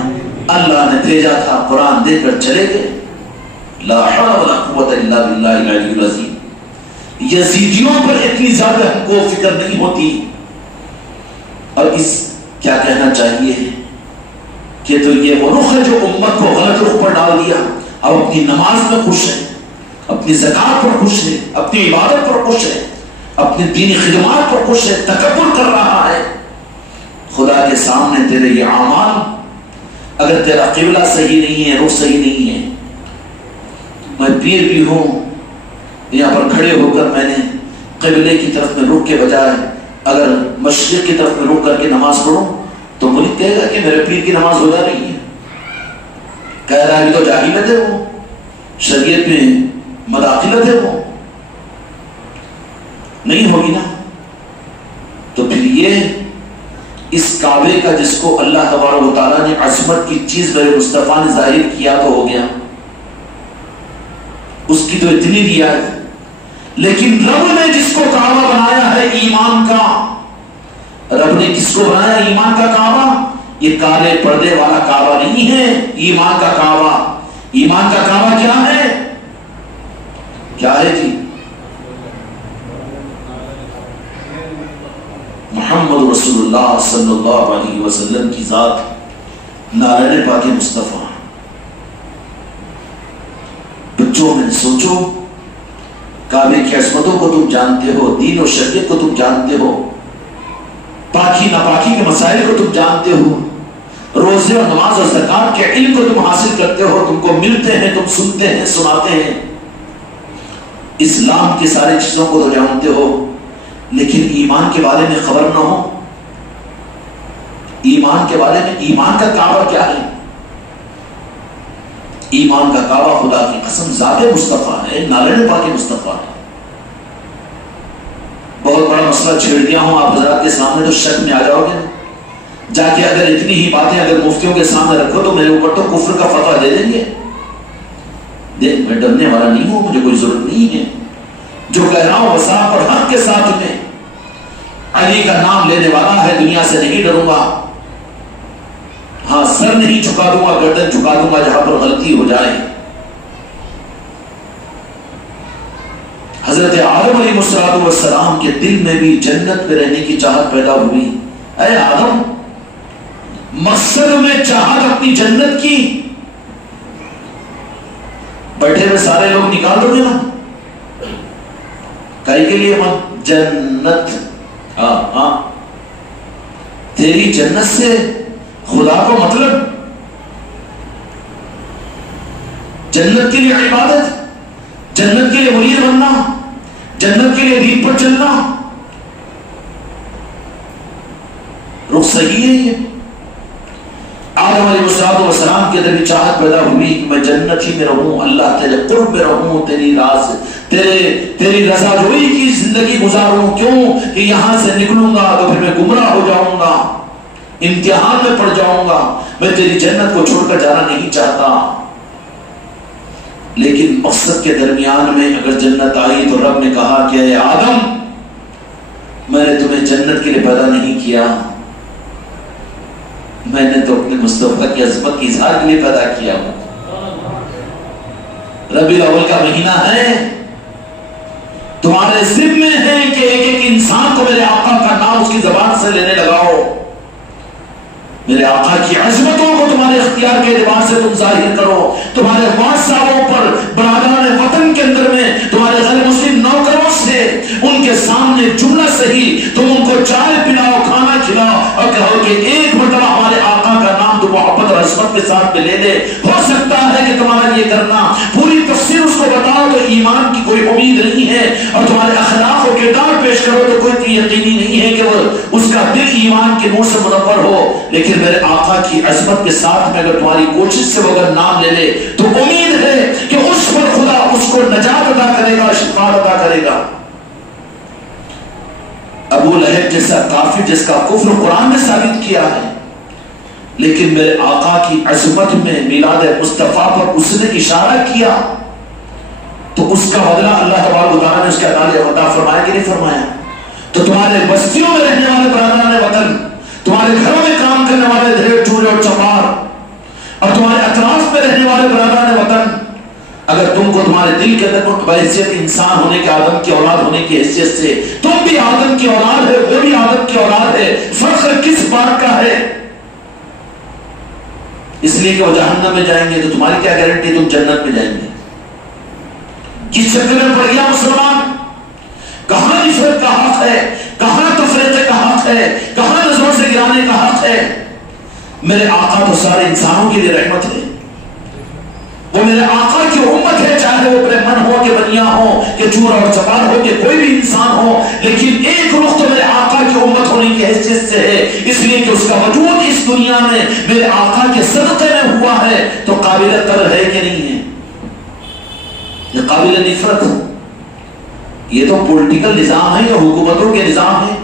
اللہ نے بھیجا تھا، قرآن دے کر چلے گئے. لا حول ولا قوت الا باللہ العلی العظیم. یزیدیوں پر اتنی زیادہ ہم کو فکر نہیں ہوتی. اور اس کیا کہنا چاہیے کہ تو یہ وہ رخ ہے جو امت کو غلط رخ پر ڈال دیا. اب اپنی نماز میں خوش ہے، اپنی زکات پر خوش ہے، اپنی عبادت پر خوش ہے، اپنی دینی خدمات پر خوش ہے، تکبر کر رہا ہے. خدا کے سامنے تیرے یہ اعمال، اگر تیرا قبلہ صحیح نہیں ہے، رخ صحیح نہیں ہے. میں پیر بھی ہوں، یہاں پر کھڑے ہو کر میں نے قبلے کی طرف میں رخ کے بجائے اگر مشرق کی طرف میں رخ کر کے نماز پڑھوں تو ملک کہے گا کہ میرے پیر کی نماز ہو جا رہی ہے. کہہ رہا ہے تو جاہلیت ہے، وہ شریعت میں مداخلت ہے، وہ نہیں ہوگی نا. تو پھر یہ اس کعبے کا جس کو اللہ تبارک و تعالیٰ نے عظمت کی چیز میرے مصطفیٰ نے ظاہر کیا تو ہو گیا، اس کی تو اتنی دیا ہے. لیکن رب نے جس کو کعبہ بنایا ہے ایمان کا، رب نے کس کو بنایا ایمان کا کعبہ؟ یہ کالے پردے والا کعبہ نہیں ہے، ایمان کا کعبہ. ایمان کا کعبہ کیا ہے؟ کیا ہے جی؟ محمد رسول اللہ صلی اللہ علیہ وسلم کی ذات، نارائن پاک مصطفیٰ. بچوں میں سوچو، کعبے کی عظمتوں کو تم جانتے ہو، دین و شریعت کو تم جانتے ہو، پاکی ناپاکی کے مسائل کو تم جانتے ہو، روزے اور نماز اور زکات کے علم کو تم حاصل کرتے ہو، تم کو ملتے ہیں، تم سنتے ہیں، سناتے ہیں، اسلام کی ساری چیزوں کو تو جانتے ہو، لیکن ایمان کے بارے میں خبر نہ ہو. ایمان کے بارے میں، ایمان کا کعبہ کیا ہے؟ ایمان کا کعبہ خدا کی قسم ذات مصطفیٰ ہے، نارائن پاک مصطفیٰ ہے. بہت بڑا مسئلہ چھیڑ دیا ہوں آپ حضرات کے سامنے تو شک میں آ جاؤ گے. جا کے اگر اتنی ہی باتیں اگر مفتیوں کے سامنے رکھو تو میرے اوپر تو کفر کا فتویٰ دے دیں گے. دیکھ میں ڈرنے والا نہیں ہوں، مجھے کوئی ضرورت نہیں ہے. جو کہہ رہا ہوں وصاف اور حق کے ساتھ میں علی کا نام لینے والا ہے، دنیا سے نہیں ڈروں گا. ہاں سر نہیں جھکا دوں گا، گردن جھکا دوں گا جہاں پر غلطی ہو جائے. حضرت آدم علیہ السلام کے دل میں بھی جنت میں رہنے کی چاہت پیدا ہوئی. اے آدم، مقصد میں چاہت اپنی جنت کی، بیٹھے ہوئے سارے لوگ نکال دو گے نا کئی کے لیے جنت. ہاں تیری جنت سے خدا کو مطلب، جنت کے لیے عبادت، جنت کے لیے مرید بننا، جنت کے لیے دین پر چلنا، رخ صحیح ہے. یہ آدم علیہ السلام کے اندر بھی چاہت پیدا ہوئی کہ میں جنت ہی میں رہوں، اللہ تیرے قرب میں رہوں، تیری رضا جوئی کی زندگی گزاروں. کیوں کہ یہاں سے نکلوں گا تو پھر میں گمراہ ہو جاؤں گا، امتحان میں پڑ جاؤں گا، میں تیری جنت کو چھوڑ کر جانا نہیں چاہتا. لیکن مقصد کے درمیان میں اگر جنت آئی تو رب نے کہا کہ اے آدم، میں نے تمہیں جنت کے لیے پیدا نہیں کیا، میں نے تو اپنے مصطفیٰ کی عظمت کی اظہار کے لیے پیدا کیا ہوں. ربیع الاول کا مہینہ ہے، تمہارے ذمہ ہے کہ ایک ایک انسان کو میرے آقا کا نام اس کی زبان سے لینے لگاؤ، میرے آقا کی عظمتوں کو تمہارے اختیار کے اعتبار سے تم ظاہر کرو. تمہارے واٹساپوں پر برادران وطن کے اندر میں تمہارے غیر مسلم نوکروں سے ان کے سامنے جملہ صحیح تم ان کو چائے پلاؤ، کھانا کھلاؤ اور کہو کہ ایک مرتبہ ہمارے آقا کا نام تو محبت اور عظمت کے ساتھ میں لے لے. ہو سکتا ہے کہ تمہارا یہ کرنا پوری تفسیر اس کو بتاؤ تو ایمان کی کوئی امید نہیں ہے، اور تمہارے اخلاق و کردار پیش کرو تو کوئی یقینی نہیں ہے کہ وہ اس کا دل ایمان کے نور سے منور ہو. لیکن میرے آقا کی عظمت کے ساتھ میں اگر تمہاری کوشش سے وہ اگر نام لے لے تو امید ہے کہ اس پر خدا اس کو نجات عطا کرے گا، شفاعت عطا کرے گا. ابو لہب جیسا کافر جس کا کفر قرآن نے ثابت کیا ہے، لیکن میرے آقا کی عظمت میں میلاد مصطفیٰ پر اس نے اشارہ کیا تو اس کا بدلہ اللہ تبارک و تعالیٰ نے اس کے عطا فرمایا کہ نہیں فرمایا. تو تمہارے بستیوں میں رہنے والے برادران وطن، تمہارے گھروں میں کام کرنے والے دھیر چورے اور چپار، اور تمہارے اطراف میں رہنے والے برادران وطن، اگر تم کو تمہارے دل کے اندر بحیثیت انسان ہونے کے، آدم کی اولاد ہونے کی حیثیت سے تم بھی آدم کی اولاد ہے، وہ بھی آدم کی اولاد ہے، فرق کس بات کا ہے؟ اس لیے کہ وہ جہنم میں جائیں گے تو تمہاری کیا گارنٹی تم جنت میں جائیں گے؟ کس چکر میں پڑ گیا مسلمان؟ کہاں نفرت کا حق ہے، کہاں تفریقے کا حق ہے، کہاں نظروں سے گرانے کا حق ہے؟ میرے آقا تو سارے انسانوں کے لیے رحمت ہے، وہ میرے آقا کی امت ہے، چاہے وہ برہمن ہو کہ بنیا ہو کہ چور اور چپار ہو کہ کوئی بھی انسان ہو، لیکن ایک رخ تو میرے آقا کی امت ہونے کی حیثیت سے ہے، اس لیے کہ اس کا وجود اس دنیا میں میرے آقا کے صدقے میں ہوا ہے. تو قابل قدر ہے کہ نہیں ہے؟ یہ قابل نفرت، یہ تو پولیٹیکل نظام ہے، یہ حکومتوں کے نظام ہے.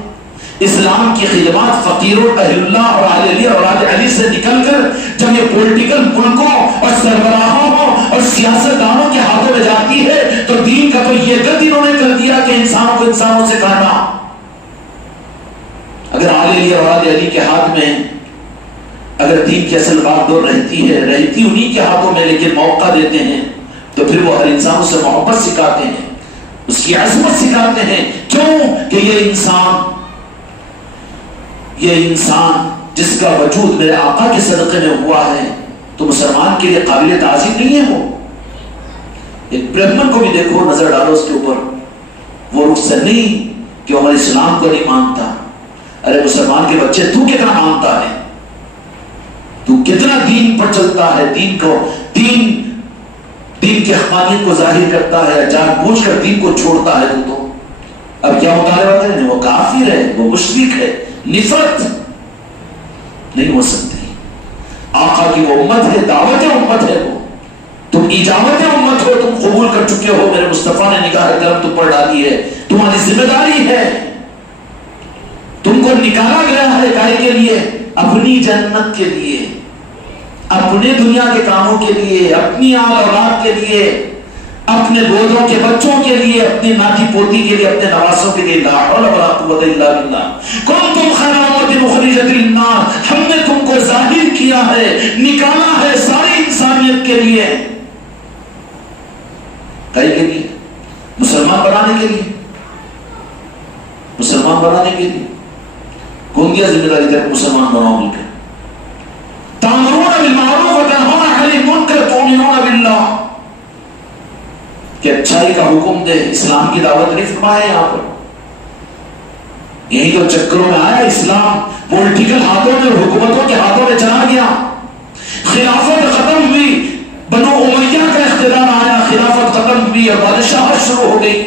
اسلام کی خدمات فقیروں، اہل اللہ اور اہل علی اور اولاد علی سے نکل کر جب یہ پولیٹیکل ملکوں اور سربراہوں اور سیاستدانوں کے ہاتھوں میں جاتی ہے تو دین کا تو یہ گد انہوں نے کر دیا کہ انسانوں کو انسانوں سے کاٹا. اگر اہل علی اور اولاد علی کے ہاتھ میں اگر دین کی اصل بات دور رہتی ہے، رہتی انہی کے ہاتھوں میں، لیکن موقع دیتے ہیں تو پھر وہ ہر انسانوں سے محبت سکھاتے ہیں، اس کی عظمت سکھاتے ہیں. کیوں کہ یہ انسان جس کا وجود میرے آقا کے صدقے میں ہوا ہے تو مسلمان کے لیے قابل تعظیم نہیں ہے. وہ ایک برہمن کو بھی دیکھو، نظر ڈالو اس کے اوپر، وہ رخ سے نہیں کہ ہمارے اسلام کو نہیں مانتا. ارے مسلمان کے بچے تو کتنا مانتا ہے، تو کتنا دین پر چلتا ہے، دین کی حقانیت کو ظاہر کرتا ہے، جان بوجھ کر دین کو چھوڑتا ہے. تو اب کیا مطالبہ ہے؟ وہ کافر ہے، وہ مشرک ہے. نفرت نہیں ہو سکتی. آقا کی وہ امت ہے، دعوت امت ہے، وہ تم اجابت امت ہو، تم قبول کر چکے ہو، میرے مصطفیٰ نے نگاہ کرم تم پر ڈالی ہے، تمہاری ذمہ داری ہے. تم کو نکالا گیا ہے کائے کے لیے؟ اپنی جنت کے لیے، اپنے دنیا کے کاموں کے لیے، اپنی آل اولاد کے لیے، اپنے گودوں کے بچوں کے لیے، اپنی ناتی پوتی کے لیے، اپنے نواسوں کے لیے. لا حول ولا قوت الا باللہ. کنتم خیر امۃ اخرجت للناس، ہم نے تم کو ظاہر کیا ہے، نکالا ہے ساری انسانیت کے لیے. کئی کے لیے؟ مسلمان بنانے کے لیے، مسلمان بنانے کے لیے. کون دیا ذمہ داری تک مسلمان بناؤ مل کر؟ تأمرون بالمعروف وتنہون عن المنکر تؤمنون باللہ، کہ اچھائی کا حکم دے. اسلام کی دعوت نہیں فرمایا یہاں پر. یہی تو چکروں میں آیا اسلام، پولیٹیکل ہاتھوں میں، حکومتوں کے ہاتھوں میں چلا گیا. خلافت ختم ہوئی، بنو امیہ کا اقتدار آیا، خلافت ختم ہوئی اور بادشاہت شروع ہو گئی.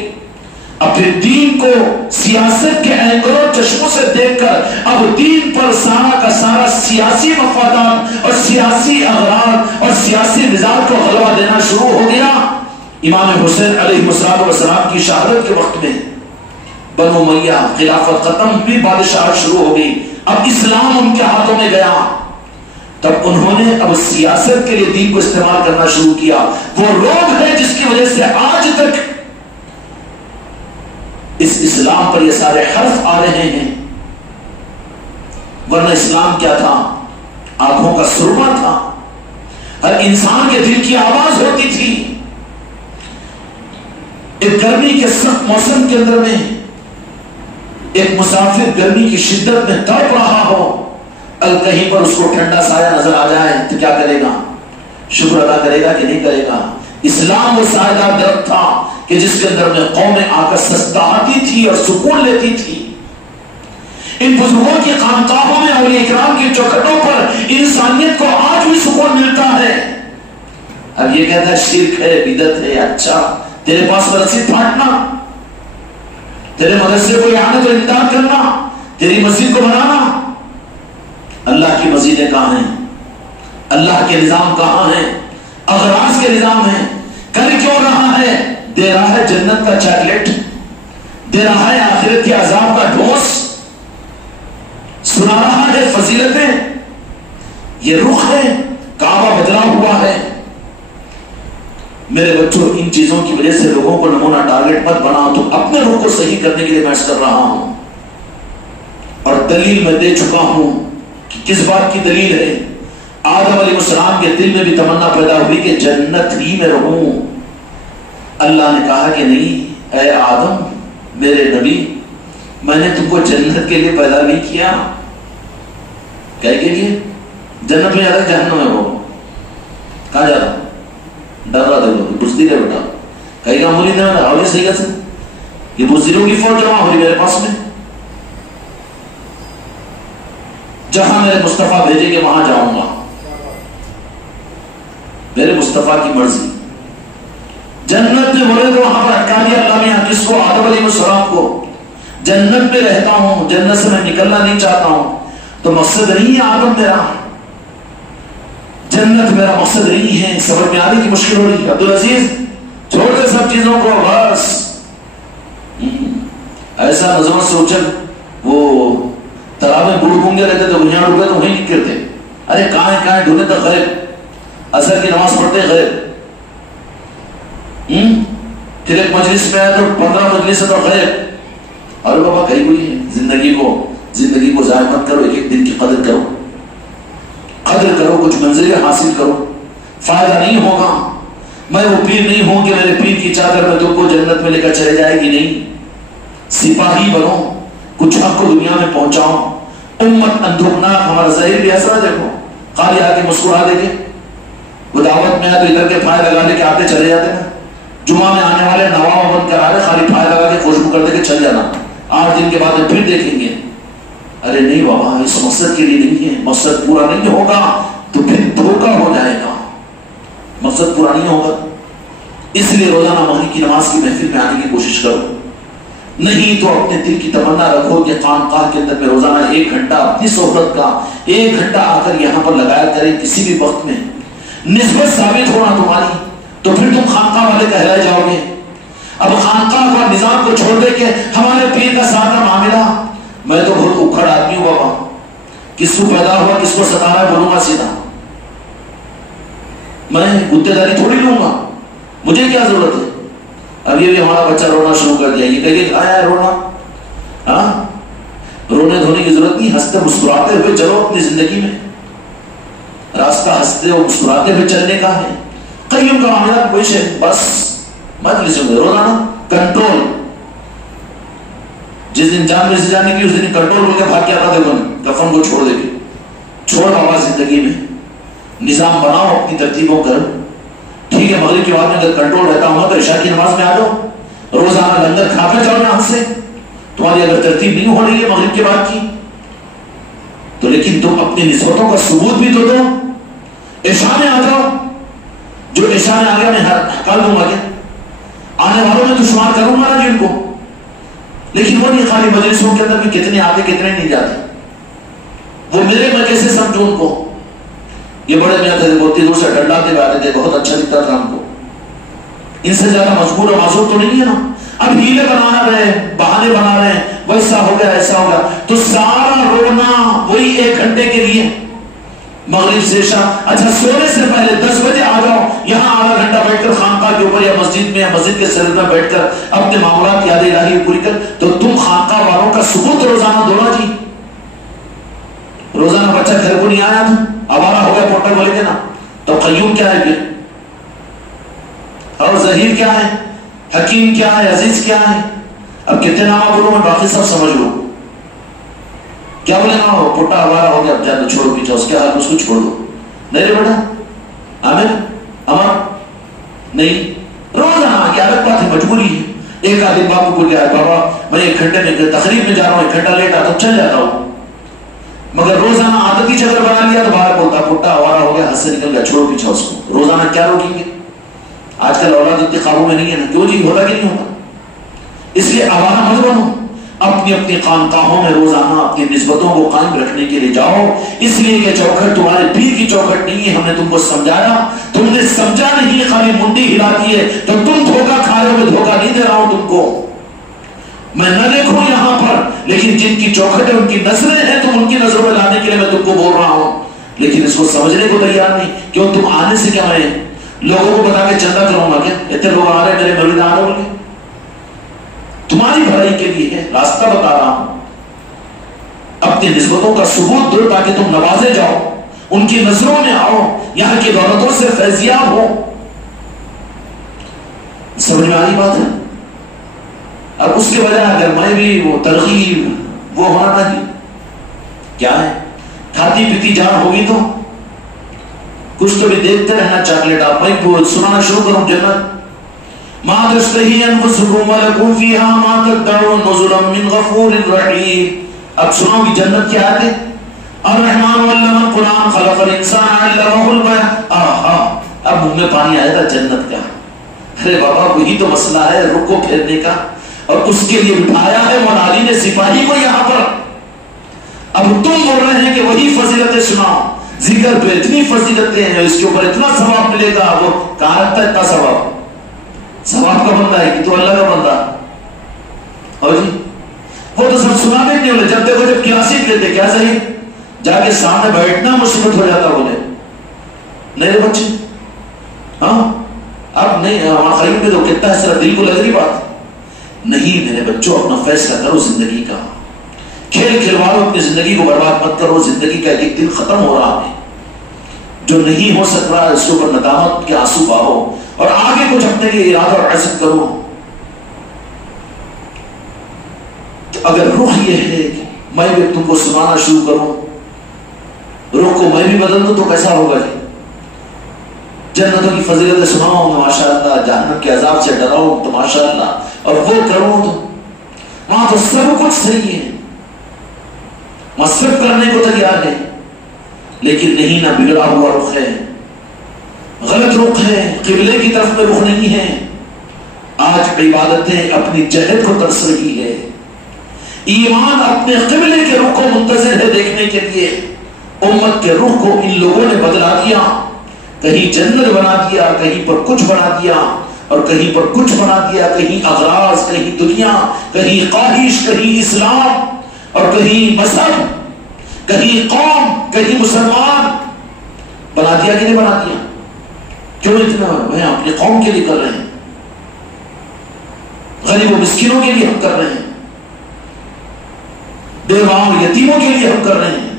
اب پھر دین کو سیاست کے اینگلوں چشموں سے دیکھ کر اب دین پر سارا کا سارا سیاسی مفادات اور سیاسی اغراض اور سیاسی نظام کو غلبہ دینا شروع ہو گیا. امام حسین علیہ السلام کی شہادت کے وقت میں بنو امیہ خلافت ختم بھی، بادشاہت شروع ہو گئی، اب اسلام ان کے ہاتھوں میں گیا. تب انہوں نے اب سیاست کے لیے دین کو استعمال کرنا شروع کیا. وہ روگ ہے جس کی وجہ سے آج تک اس اسلام پر یہ سارے حرف آ رہے ہیں. ورنہ اسلام کیا تھا؟ آنکھوں کا سرما تھا، ہر انسان کے دل کی آواز ہوتی تھی. ایک گرمی کے سخت موسم کے اندر میں ایک مسافر گرمی کی شدت میں تڑپ رہا ہو، اگر کہیں پر اس کو ٹھنڈا سایہ نظر آ جائے تو کیا کرے گا؟ شکر ادا کرے گا کہ نہیں کرے گا؟ اسلام وہ سایہ دار درخت تھا کہ جس کے اندر میں قومیں آ کر سستاتی تھی اور سکون لیتی تھی. ان بزرگوں کی خانقاہوں میں اولیاء کرام کی چوکھٹوں پر انسانیت کو آج بھی سکون ملتا ہے. اب یہ کہتا ہے شرک ہے، بدعت ہے. اچھا، تیرے پاس رسید پھاٹنا، تیرے مدرسے کو اعانت و امداد کرنا، تیری مسجد کو بنانا، اللہ کی مسجدیں کہاں ہیں؟ اللہ کے نظام کہاں ہیں؟ اغراض کے نظام ہیں. کر کیوں رہا ہے؟ دے رہا ہے جنت کا چاکلیٹ، دے رہا ہے آخرت کے عذاب کا ڈھوس، سنا رہا ہے فضیلتیں. یہ رخ ہے، کعبہ بدلا ہوا ہے. میرے بچوں، ان چیزوں کی وجہ سے لوگوں کو نمونہ ٹارگٹ مت بناؤ. تو اپنے روح کو صحیح کرنے کے لیے میں کر رہا ہوں، اور دلیل میں دے چکا ہوں کہ کس بات کی دلیل ہے. آدم علیہ السلام کے دل میں بھی تمنا پیدا ہوئی کہ جنت ہی میں رہوں. اللہ نے کہا کہ نہیں اے آدم میرے نبی، میں نے تم کو جنت کے لیے پیدا نہیں کیا. کہہ کے لیے جنت میں جاتا جہنم میں ہو. کہاں جاتا؟ ڈر رہا تھا، بزدل ہے بیٹا. کہیں گا مولی نہیں صحیح کر سکتے، یہ بزدلوں کی فوج جمع ہو رہی میرے پاس میں. جہاں میرے مصطفیٰ بھیجیں گے وہاں جاؤں گا. میرے مصطفیٰ کی مرضی. جنت میں بولے تو وہاں پر اٹکا دیا اللہ نے. کس کو؟ آدم علیہ السلام کو. جنت میں رہتا ہوں، جنت سے میں نکلنا نہیں چاہتا ہوں. تو مقصد نہیں ہے آدم میرا، جنت میرا مقصد نہیں ہے. سفر میں آنے کی مشکل ہو رہی ہے. عبدالعزیز چھوڑ دے سب چیزوں کو، بس ایسا نظر سے اچھل. وہ تالاب میں بوڑھ گونگے رہتے تو بنیاد ڈوبے تو وہیں گرتے. ارے کہاں ڈھونڈے تو غیب. اثر کی نماز پڑھتے غیب. پھر ایک مجلس میں آئے تو 15 مجلس ہے تو غیب. اور بابا کہیں کوئی زندگی کو ضائع مت کرو. ایک ایک دن کی قدر کرو، قدر کرو، کچھ منزلیں حاصل کرو. فائدہ نہیں ہوگا. میں وہ پیر نہیں ہوں کہ میرے پیر کی چادر میں تم کو جنت میں لے کر چلے جائے گی. نہیں، سپاہی بنو، کچھ حق کو دنیا میں پہنچاؤ. امت اندھوکناک. ہمارا ظاہر بھی ایسا دیکھو، خالی آ کے مسکرا دے کے وہ دعوت میں آئے تو ادھر کے پھائے لگا لے کے آتے چلے جاتے ہیں. جمعہ میں آنے والے نواب بند کرا رہے، خالی پھائے لگا کے خوشبو کر دے کے چل جانا. 8 دن کے بعد پھر دیکھیں گے. ارے نہیں بابا، اس مقصد کے لیے نہیں ہے. مقصد پورا نہیں ہوگا تو پھر دھوکہ ہو جائے گا. مقصد پورا نہیں ہوگا. اس لیے روزانہ مغرب کی نماز کی محفل میں آنے کی کوشش کرو. نہیں تو اپنے دل کی تمنا رکھو کہ خانقاہ کے اندر میں روزانہ 1 گھنٹہ اپنی صحبت کا 1 گھنٹہ آ کر یہاں پر لگایا کریں. کسی بھی وقت میں نسبت ثابت ہونا تمہاری، تو پھر تم خانقاہ والے کہلائے جاؤ گے. اب خانقاہ کا نظام کو چھوڑ دے کے ہمارے پیر کا سادہ معاملہ. میں تو بہت اکھڑ آدمی ہوں بابا، کس کو پیدا ہوا کس کو ستا رہا ہے بولوں گا سیدھا. میں گتے داری تھوڑی لوں گا، مجھے کیا ضرورت ہے. اب یہ بھی ہمارا بچہ رونا شروع کر دیا. یہ کہے کہ آیا ہے رونا. ہاں، رونے دھونے کی ضرورت نہیں. ہنستے مسکراتے ہوئے چلو اپنی زندگی میں. راستہ ہنستے اور مسکراتے ہوئے چلنے کا ہے. قیوم کا معاملہ کوئی شے بس مت لیجیے. روزانہ کنٹرول. جس دن جان میں سے جانے کی اس دن کنٹرول ہو کے بھاگ کے آتا تھا. کفن کو چھوڑ دے کے چھوڑ بابا زندگی میں نظام بناؤ، اپنی ترتیبوں کرو. ٹھیک ہے، مغرب کے بعد میں اگر کنٹرول رہتا ہوں تو عشاء کی نماز میں آ جاؤ. روزانہ لنگر کھا کر جاؤ یہاں سے. تمہاری اگر ترتیب نہیں ہو رہی ہے مغرب کے بعد کی تو لیکن تم اپنی نسبتوں کا ثبوت بھی تو دو. عشاء میں آ جاؤ. جو عشاء میں آ گیا میں ہٹا دوں گا. کیا آنے والوں میں تو شمار کروں گا نا جن کو لیکن وہ نہیں خالی مجلسوں کے اندر بھی کتنے آتے کتنے نہیں جاتے، وہ میرے میں کیسے سمجھو ان کو؟ یہ بڑے میاں تھے بہت دور سے ڈنڈاتے ہوئے آتے تھے، بہت اچھا دکھتا تھا ہم کو، ان سے زیادہ مجبور اور معذور تو نہیں ہے نا۔ اب ہیلے بنا رہے ہیں، بہانے بنا رہے ہیں، ویسا ہو گیا ایسا ہو گیا، تو سارا رونا وہی 1 گھنٹے کے لیے مغرب سے شام۔ اچھا سونے سے پہلے 10 بجے آ جاؤ، یہاں آدھا گھنٹہ بیٹھ کر خانقاہ کے اوپر یا مسجد میں یا مسجد کے سرد میں بیٹھ کر اپنے معاملات یاد الہی پوری کر، تو تم خانقاہ والوں کا ثبوت روزانہ دو نا جی۔ روزانہ بچہ گھر کو نہیں آیا تھا، آوارہ ہو گیا پورٹل والے کے نا، تو قیوم کیا ہے پھر، اور ظہیر کیا ہے، حکیم کیا ہے، عزیز کیا ہے؟ اب کتنے نامہ بولوں میں باقی سب سمجھ لو، کیا بولے نا پوٹا آوارہ ہو گیا، اب جانا چھوڑو پیچھے اس کے حال اس کو چھوڑ دو، نہیں رے بیٹا عامر امر نہیں، روزانہ کی عادت بات ہے، مجبوری ہے۔ ایک آدمی باپ کو گیا، بابا میں 1 گھنٹے میں تقریب میں جا رہا ہوں، 1 گھنٹہ لیٹ آتا ہوں چل جاتا ہوں، مگر روزانہ عادت ہی چکر بنا لیا تو باہر بولتا پوٹا آوارہ ہو گیا، ہاتھ سے نکل گیا، چھوڑو پیچھے اس کو۔ روزانہ کیا روکیں گے؟ آج کل اولاد اتنی قابو میں نہیں ہے نا، کیوں جی ہوتا کہ نہیں ہوتا؟ اس لیے آوارہ مت بنو، اپنی اپنی خانقاہوں میں روزانہ اپنی نسبتوں کو قائم رکھنے کے لیے جاؤ، اس لیے کہ چوکھٹ تمہارے پیر کی چوکھٹ نہیں ہے، ہم نے تم کو سمجھایا، تم نے سمجھا نہیں، خالی منڈی ہلا دی ہے، تو تم دھوکہ کھا رہے ہو، میں دھوکہ نہیں دے رہا ہوں تم کو، میں نہ دیکھوں یہاں پر، لیکن جن کی چوکھٹ ہے ان کی نظریں ہیں، تم ان کی نظروں میں لانے کے لیے میں تم کو بول رہا ہوں، لیکن اس کو سمجھنے کو تیار نہیں، کیوں تم آنے سے کیا میں لوگوں کو بتا کے چندہ کروں گا کیا؟ اتنے لوگ آ رہے ہیں میرے مولوی آ رہے ہوں گے، تمہاری بھلائی کے لیے ہے، راستہ بتا رہا ہوں، اپنی نسبتوں کا ثبوت دو تاکہ تم نوازے جاؤ، ان کی نظروں میں آؤ، یہاں کی دولتوں سے فیضیاب ہو۔ سمجھ میں آئی بات ہے؟ اب اس کے بجائے اگر میں بھی وہ ترغیب وہ ہونا نہیں، کیا ہے کھاتی پیتی جان ہوگی تو کچھ تو بھی دیکھتے رہنا چاکلیٹ، آپ میں سنانا شروع کروں جنت ما تشتهي انفسكم ولكم فيها ما تدعون نزلا من غفور رحيم۔ اب سنو گی جنت کیا ہے؟ الرحمن علم القرآن خلق الانسان علمه البیان۔ اب منہ میں پانی آیا تھا جنت کا، ارے بابا وہی تو مسئلہ ہے رکو پھیرنے کا، اور اس کے لیے بٹھایا ہے مولا علی نے سپاہی کو یہاں پر۔ اب تم بول رہے ہیں کہ وہی فضیلتیں سناؤ، ذکر پہ اتنی فضیلتیں ہیں، اس کے اوپر اتنا ثواب ملے گا، وہ کہاں رکھتا ہے اتنا ثواب؟ ثواب کا بندہ ہے کہ تو اللہ کا بندہ؟ اور جی وہ تو سب سنا دیتے ہیں، جب دیکھو جب کلاسک لیتے کیا صحیح جا کے سامنے بیٹھنا مصیبت ہو جاتا، بولے نہیں رے بچے، ہاں اب نہیں وہاں قریب میں تو کتنا اس طرح دل کو لگ رہی بات نہیں۔ میرے بچوں اپنا فیصلہ کرو زندگی کا، کھیل کھلواڑو، اپنی زندگی کو برباد مت کرو، زندگی کا ایک دن ختم ہو رہا ہے، جو نہیں ہو سک رہا اس کے اوپر ندامت کے آنسو بہاؤ اور آگے کچھ اپنے لیے ارادہ اور عزم کرو۔ اگر رخ یہ ہے کہ میں بھی تم کو سنانا شروع کروں، رخ کو میں بھی بدل دوں تو کیسا ہوگا جی؟ جنتوں کی فضیلتیں سناؤں تو ماشاء اللہ، جہنم کے عذاب سے ڈراؤں تو ماشاء اللہ، اور وہ کروں تو وہاں تو سب کچھ صحیح ہے، مصرف کرنے کو تیار ہے، لیکن نہیں نہ بگڑا ہوا رخ ہے، غلط رخ ہے، قبلے کی طرف میں رخ نہیں ہے۔ آج عبادتیں اپنی جہت کو ترس رہی ہے، ایمان اپنے قبلے کے رخ کو منتظر ہے دیکھنے کے لیے۔ امت کے رخ کو ان لوگوں نے بدلا دیا، کہیں جنت بنا دیا، کہیں پر کچھ بنا دیا، اور کہیں پر کچھ بنا دیا، کہیں اغراض، کہیں دنیا، کہیں خواہش، کہیں اسلام، اور کہیں مذہب، کہیں قوم، کہیں مسلمان بنا دیا کہ نہیں بنا دیا؟ کیوں اتنا میں اپنی قوم کے لیے کر رہے ہیں، غریب و مسکینوں کے لیے ہم کر رہے ہیں، بیواؤں یتیموں کے لیے ہم کر رہے ہیں،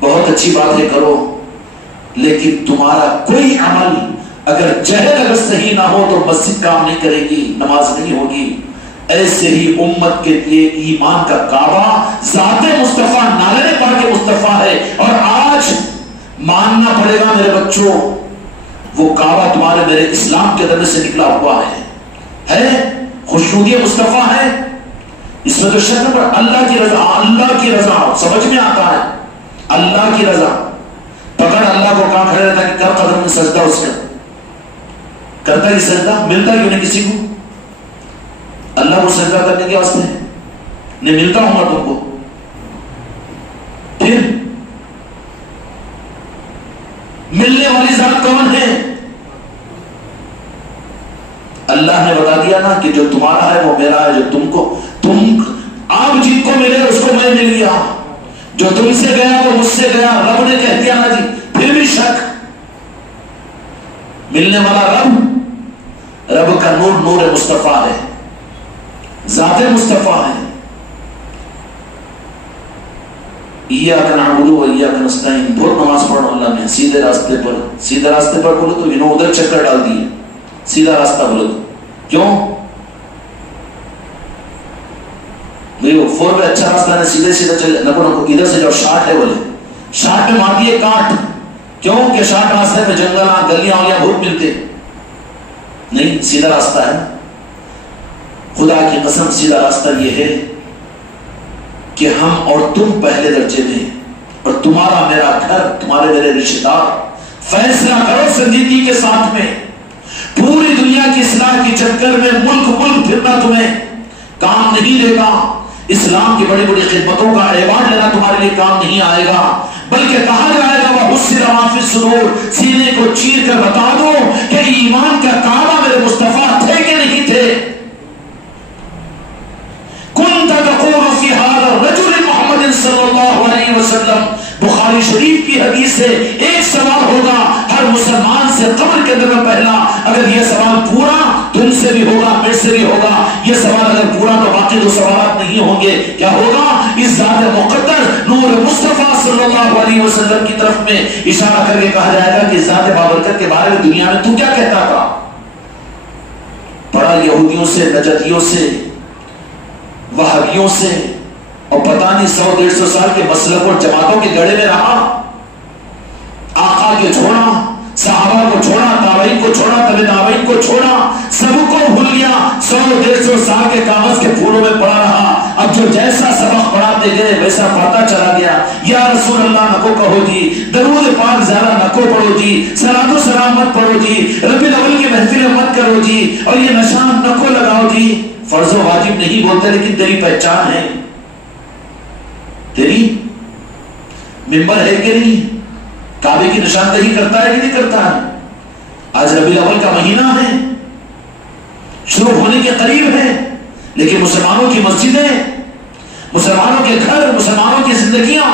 بہت اچھی بات ہے کرو، لیکن تمہارا کوئی عمل اگر جہل اگر صحیح نہ ہو تو مسجد کام نہیں کرے گی، نماز نہیں ہوگی۔ ایسے ہی امت کے لیے ایمان کا کعبہ ذات مصطفیٰ نالے پاک مصطفیٰ ہے، اور آج ماننا پڑے گا میرے بچوں، وہ کعبہ تمہارے میرے اسلام کے اندر سے نکلا ہوا ہے خوشنودی مصطفیٰ ہے، اس میں تو شک نہ پڑا۔ اللہ کی رضا، اللہ کی رضا سمجھ میں آتا ہے، اللہ کی رضا پکڑ اللہ کو کہاں کھڑے رہتا کہ کر قدم میں سجدہ اس کا کرتا ہی سجدہ ملتا کیوں نہیں کسی کو؟ اللہ کو سجدہ کرنے کے واسطے نہیں ملتا ہوں میں تم کو. پھر ملنے والی ذات کون ہے؟ اللہ نے بتا دیا نا کہ جو تمہارا ہے وہ میرا ہے. جو آپ جن کو ملے اس کو میں مل گیا، جو تم سے گیا وہ مجھ سے گیا. رب نے کہہ دیا نا جی. پھر بھی شک، ملنے والا رب کا نور نور مصطفیٰ ہے، ذات مصطفیٰ ہے. ایاک نعبد و ایاک نستعین. بہت نماز پڑھو اللہ میں سیدھے راستے پر. سیدھے راستے پر بولو تو انہوں ادھر چکر ڈال دیے. سیدھا راستہ بولو تو کیوں؟ فور میں اچھا راستہ ہے، سیدھے سیدھے چلے. نکو ادھر سے جاؤ، شارٹ ہے بولے. شارٹ میں مار دیے کاٹ. کیوں کہ شارٹ راستے میں جنگل گلیاں والیاں بہت ملتے. نہیں، سیدھا راستہ ہے. خدا کی قسم سیدھا راستہ یہ ہے کہ ہم اور تم پہلے درجے میں، اور تمہارا میرا گھر، تمہارے میرے رشتے دار. فیصلہ کرو سنجیدگی کے ساتھ میں. پوری دنیا کی اصلاح کے چکر میں ملک پھرنا تمہیں کام نہیں دے گا. اسلام کی بڑی بڑی خدمتوں کا ایوارڈ لینا تمہارے لیے کام نہیں آئے گا، بلکہ کہا جائے گا وَحُصِّرَ مَا فِي الصُّدُورِ. سینے کو چیر کر بتا دو کہ ایمان کا کعبہ میرے مصطفیٰ تھے کہ نہیں تھے. كُنْتَ تَقُولُ فِي هَذَا الرَّجُلِ مُحَمَّدٍ صلی اللہ علیہ وسلم. بخاری شریف کی حدیث سے ایک سوال ہوگا ہر مسلمان سے قبر کے اندر میں پہلا. اگر یہ سوال پورا تم سے بھی ہوگا، مجھ سے بھی ہوگا. یہ سوال اگر پورا تو باقی دو سوالات نہیں ہوں گے. کیا ہوگا؟ اس ذات مقدر نور مصطفیٰ صلی اللہ علیہ وسلم کی طرف میں اشارہ کر کے کہا جائے گا کہ اس ذات بابرکت کے بارے میں دنیا میں تو کیا کہتا تھا؟ پڑھا یہودیوں سے، نجدیوں سے، وہابیوں سے، اور پتہ نہیں 100-150 سال کے مسلک اور جماعتوں کے گڑے میں رہا. آقا کے چھوڑا، صحابہ کو چھوڑا، تابعین کو چھوڑا، تبع تابعین کو چھوڑا، سب کو بھول گیا. 100-150 سال کے کاغذ کے پھولوں میں پڑا رہا. اب جو جیسا سبق پڑھاتے گئے ویسا پڑھتا چلا گیا. یا رسول اللہ نکو کہو جی، درود پاک زیادہ نکو پڑھو جی، صلاۃ و سلام مت پڑھو جی، ربیع الاول کی محفل مت کرو جی، اور یہ نشان نکو لگاؤ جی. فرض و واجب نہیں بولتے، لیکن تیری پہچان ہے، تیری ممبر ہے کہ نہیں؟ کعبے کی نشاندہی کرتا ہے کہ نہیں کرتا ہے؟ آج ربیع الاول کا مہینہ ہے، شروع ہونے کے قریب ہے، لیکن مسلمانوں کی مسجدیں، مسلمانوں کے گھر، مسلمانوں کی زندگیاں،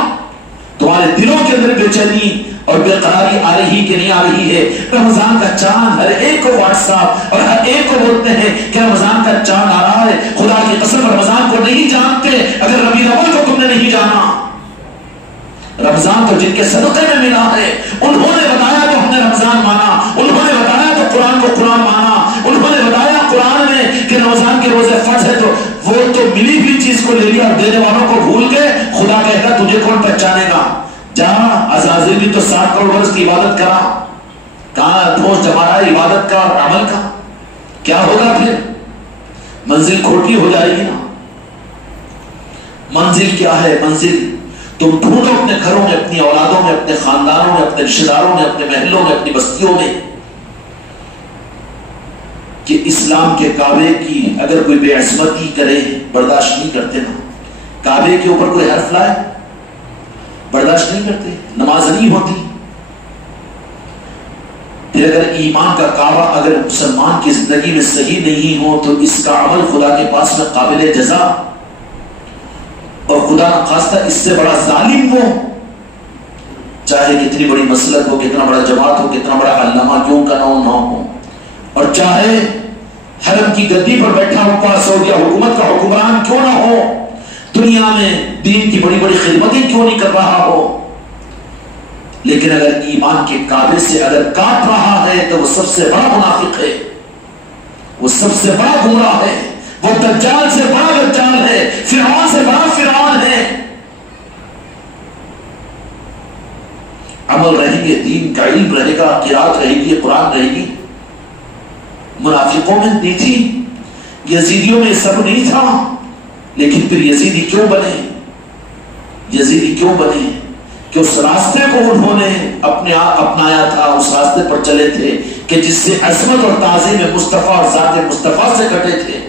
تمہارے دلوں کے اندر بے چینی اور بے قراری آ رہی کہ نہیں آ رہی ہے؟ رمضان کا چاند ہر ایک کو واٹس ایپ اور ہر ایک کو بولتے ہیں کہ رمضان کا چاند آ رہا ہے. خدا کی قسم رمضان کو نہیں جانتے. اگر ربیع الاول کو تم نے نہیں جانا، رمضان تو جن کے صدقے میں ملا ہے، انہوں نے بتایا تو ہم نے رمضان مانا، انہوں نے بتایا تو قرآن کو قرآن مانا، انہوں نے بتایا قرآن میں کہ رمضان کے روزے فرض ہے، تو وہ تو ملی ہوئی چیز کو لے لیا اور دینے والوں کو بھول کے خدا کہتا تجھے کون پہچانے گا؟ جہاں عزازیل بھی تو 7 کروڑ برس کی عبادت کرا، کہاں ٹھوس جما رہا ہے عبادت کا اور عمل کا. کیا ہوگا پھر؟ منزل کھوٹی ہو جائے گی نا. منزل کیا ہے؟ منزل تم ڈھونڈو اپنے گھروں میں، اپنی اولادوں میں، اپنے خاندانوں میں، اپنے رشتے داروں میں، اپنے محلوں میں، اپنی بستیوں میں، کہ اسلام کے کعبے کی اگر کوئی بے عصمتی کرے برداشت نہیں کرتے نا. کعبے کے اوپر کوئی حرف لائے برداشت نہیں کرتے، نماز نہیں ہوتی. پھر اگر ایمان کا کعبہ اگر مسلمان کی زندگی میں صحیح نہیں ہو تو اس کا عمل خدا کے پاس میں قابل جزا، اور خدا نخواستہ اس سے بڑا ظالم ہو، چاہے کتنی بڑی مسلک ہو، کتنا بڑا جماعت ہو، کتنا بڑا علامہ کیوں کا نہ ہو، اور چاہے حرم کی گدی پر بیٹھا ہوا سعودیہ حکومت کا حکمران کیوں نہ ہو، دنیا میں دین کی بڑی بڑی خدمتیں کیوں نہیں کر رہا ہو، لیکن اگر ایمان کے کعبے سے اگر کاٹ رہا ہے تو وہ سب سے بڑا منافق ہے، وہ سب سے بڑا گمراہ ہے، وہ دجال سے بڑا دجال ہے، فرعون سے بڑا فرعون ہے. عمل رہیں گے، دین کا علم رہے گا، قرات رہے گی، قرآن رہے گی. منافقوں میں نہیں تھی، یزیدیوں میں سب نہیں تھا، لیکن پھر یزیدی کیوں بنے؟ یزیدی کیوں بنے؟ کہ اس راستے کو انہوں نے اپنے آپ اپنایا تھا، اس راستے پر چلے تھے کہ جس سے عظمت اور تعظیم مصطفیٰ اور ذات مصطفیٰ سے کٹے تھے.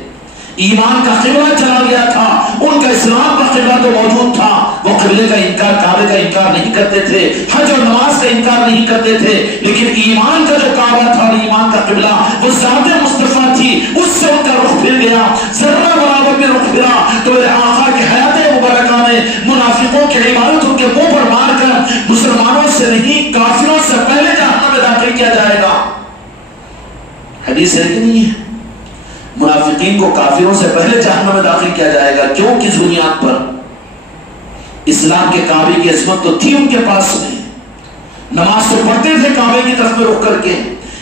ایمان کا قبلہ چلا گیا تھا، ان کا اسلام کا قبلہ تو موجود تھا، وہ قبلے کا انکار، کعبے کا انکار نہیں کرتے تھے، حج اور نماز کا انکار نہیں کرتے تھے، لیکن ایمان کا جو کعبہ تھا اور ایمان کا قبلہ وہ ذات مصطفیٰ تھی، اس سے ان کا رخ پھر گیا، ذرہ برابر میں رخ پھرا تو میرے آقا کی حیات مبارکہ میں منافقوں کی عبادتوں کے منہ پر مار کر مسلمانوں سے نہیں کافروں سے پہلے جہنم میں داخل کیا جائے گا۔ حدیث ہے کہ نہیں ہے؟ منافقین کو کافروں سے پہلے جہنم میں داخل کیا جائے گا۔ کیوں؟ کس بنیاد پر؟ اسلام کے کعبے کی عظمت تو تھی ان کے پاس میں، نماز تو پڑھتے تھے کعبے کی طرف میں رخ کر کے،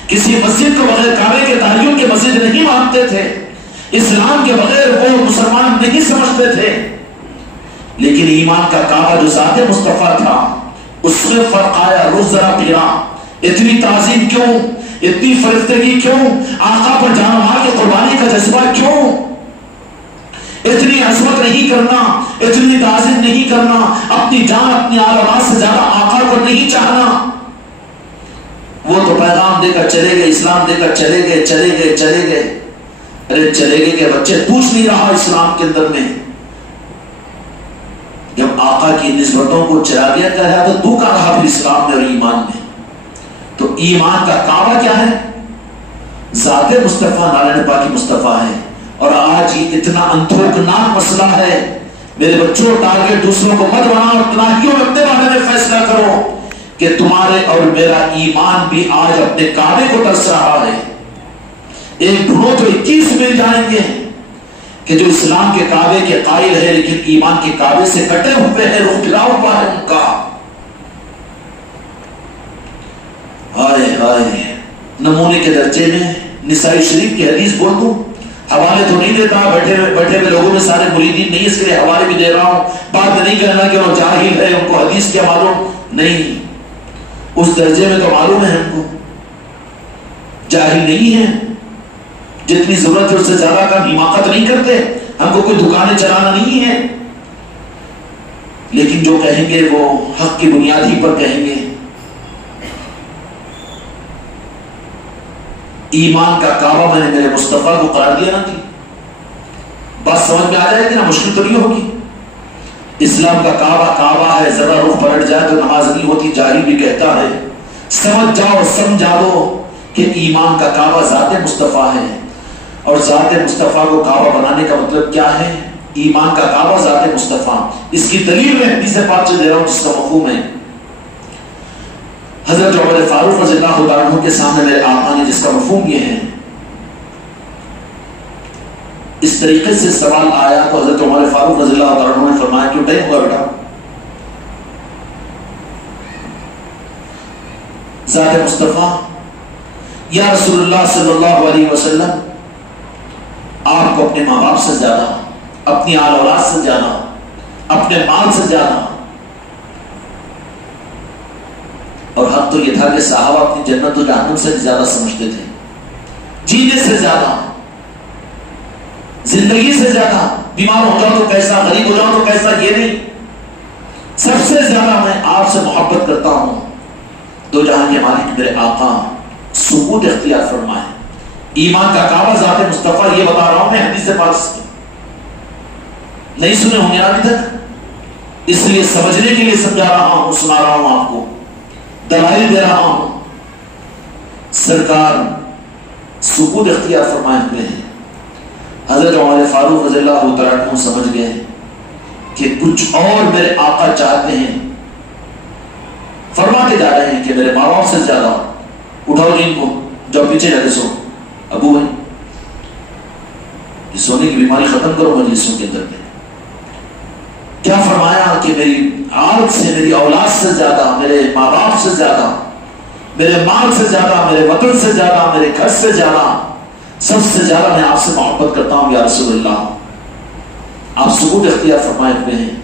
کسی مسجد کو بغیر کعبے کے تعین کے مسجد نہیں مانتے تھے، اسلام کے بغیر وہ مسلمان نہیں سمجھتے تھے، لیکن ایمان کا کعبہ جو ذات مصطفیٰ تھا اس میں فرق آیا، روز ذرا پھرا۔ اتنی تعظیم کیوں؟ اتنی فرشتگی کیوں؟ آقا پر جان و مال کی قربانی کا جذبہ کیوں؟ اتنی عظمت نہیں کرنا، اتنی تعظیم نہیں کرنا، اپنی جان اپنی آل اولاد سے زیادہ آقا کو نہیں چاہنا۔ وہ تو پیغام دے کر چلے گئے، اسلام دے کر چلے گئے، چلے گئے چلے گئے، ارے چلے گئے کہ بچے پوچھ نہیں رہا اسلام کے اندر میں، جب آقا کی نسبتوں کو چلا دیا کہہ رہا تو کا رہا پھر اسلام میں اور ایمان میں۔ تو ایمان کا کعبہ کیا ہے؟ ذات مصطفیٰ، نالے پاکی مصطفیٰ ہے۔ اور آج ہی اتنا اندھوکناک مسئلہ ہے، میرے بچوں ٹارگٹ دوسروں کو مت بناؤ، تناہیوں میں اپنے بارے میں فیصلہ کرو کہ تمہارے اور میرا ایمان بھی آج اپنے کعبے کو ترس رہا ہے۔ ایک ڈھونڈو تو 21 مل جائیں گے کہ جو اسلام کے کعبے کے قائل ہے لیکن ایمان کے کعبے سے کٹے ہوئے ہیں، رخ پھرا ہوا ہے ان کا۔ ہائے ہائے، نمونے کے درجے میں نسائی شریف کی حدیث بول دوں، حوالے تو نہیں دیتا، بیٹھے ہوئے لوگوں میں سارے مریدین نہیں، اس کے لیے حوالے بھی دے رہا ہوں، بات نہیں کہنا کہ وہ جاہل ہے، ان کو حدیث کیا معلوم نہیں، اس درجے میں تو معلوم ہے ہم کو، جاہل نہیں ہے، جتنی ضرورت ہے اس سے زیادہ کا حماقت نہیں کرتے، ہم کو کوئی دکانیں چلانا نہیں ہے، لیکن جو کہیں گے وہ حق کی بنیاد ہی پر کہیں گے۔ ایمان کا کعبہ میں نے میرے مصطفیٰ کو قرار دیا نہ تھی، بات سمجھ میں آ جائے گی نا، مشکل تو نہیں ہوگی۔ اسلام کا کعبہ ہے، ذرا رخ پلٹ جائے تو نماز نہیں ہوتی، جاری بھی کہتا ہے، سمجھ جاؤ سمجھا دو کہ ایمان کا کعبہ ذات مصطفیٰ ہے، اور ذات مصطفیٰ کو کعبہ بنانے کا مطلب کیا ہے؟ ایمان کا کعبہ ذات مصطفیٰ۔ اس کی دلیل میں حدیث پاک سے دے رہا ہوں جس کا مفہوم ہے، حضرت عمر فاروق رضی اللہ عنہ کے سامنے میرے آقا نے جس کا مفہوم یہ ہے، اس طریقے سے سوال آیا تو حضرت عمر فاروق رضی اللہ عنہ نے فرمایا کیوں ٹائم ہوا بیٹا؟ ذات مصطفیٰ، یا رسول اللہ صلی اللہ علیہ وسلم، آپ کو اپنے ماں باپ سے زیادہ، اپنی آل اولاد سے زیادہ، اپنے مال سے زیادہ، اور حق تو یہ تھا کہ صحابہ اپنی جنت و جہنم سے زیادہ سمجھتے تھے، جینے سے زیادہ، زندگی سے زیادہ، بیمار ہو جاؤ تو کیسا، غریب ہو جاؤ تو کیسا، یہ نہیں، سب سے زیادہ میں آپ سے محبت کرتا ہوں۔ دو جہاں کے مالک میرے آقا سکوت اختیار فرمائے، ایمان کا کعبہ ذات مصطفیٰ، یہ بتا رہا ہوں میں حدیث پاک سے، نہیں سنے ہوں گے ابھی تک، اس لیے سمجھنے کے لیے سمجھا رہا ہوں، سنا رہا ہوں آپ کو، دلائل دے رہا ہوں۔ سرکار سکوت اختیار فرمائے ہوئے ہیں، حضرت عمر فاروق رضی اللہ تعالیٰ عنہ سمجھ گئے کہ کچھ اور میرے آقا چاہتے ہیں، فرماتے جا رہے ہیں کہ میرے ماں باپ سے زیادہ، اٹھاؤ جن کو، جاؤ پیچھے جا کے سو، ابو بھائی یہ سونے کی بیماری ختم کرو مجلسوں کے اندر میں۔ کیا فرمایا کہ میری عادت سے، میری اولاد سے زیادہ، میرے ماں باپ سے زیادہ، میرے مال سے زیادہ، میرے وطن سے زیادہ، میرے گھر سے زیادہ، سب سے زیادہ میں آپ سے محبت کرتا ہوں یا رسول اللہ۔ آپ سکوت اختیار فرمائے ہوئے ہیں،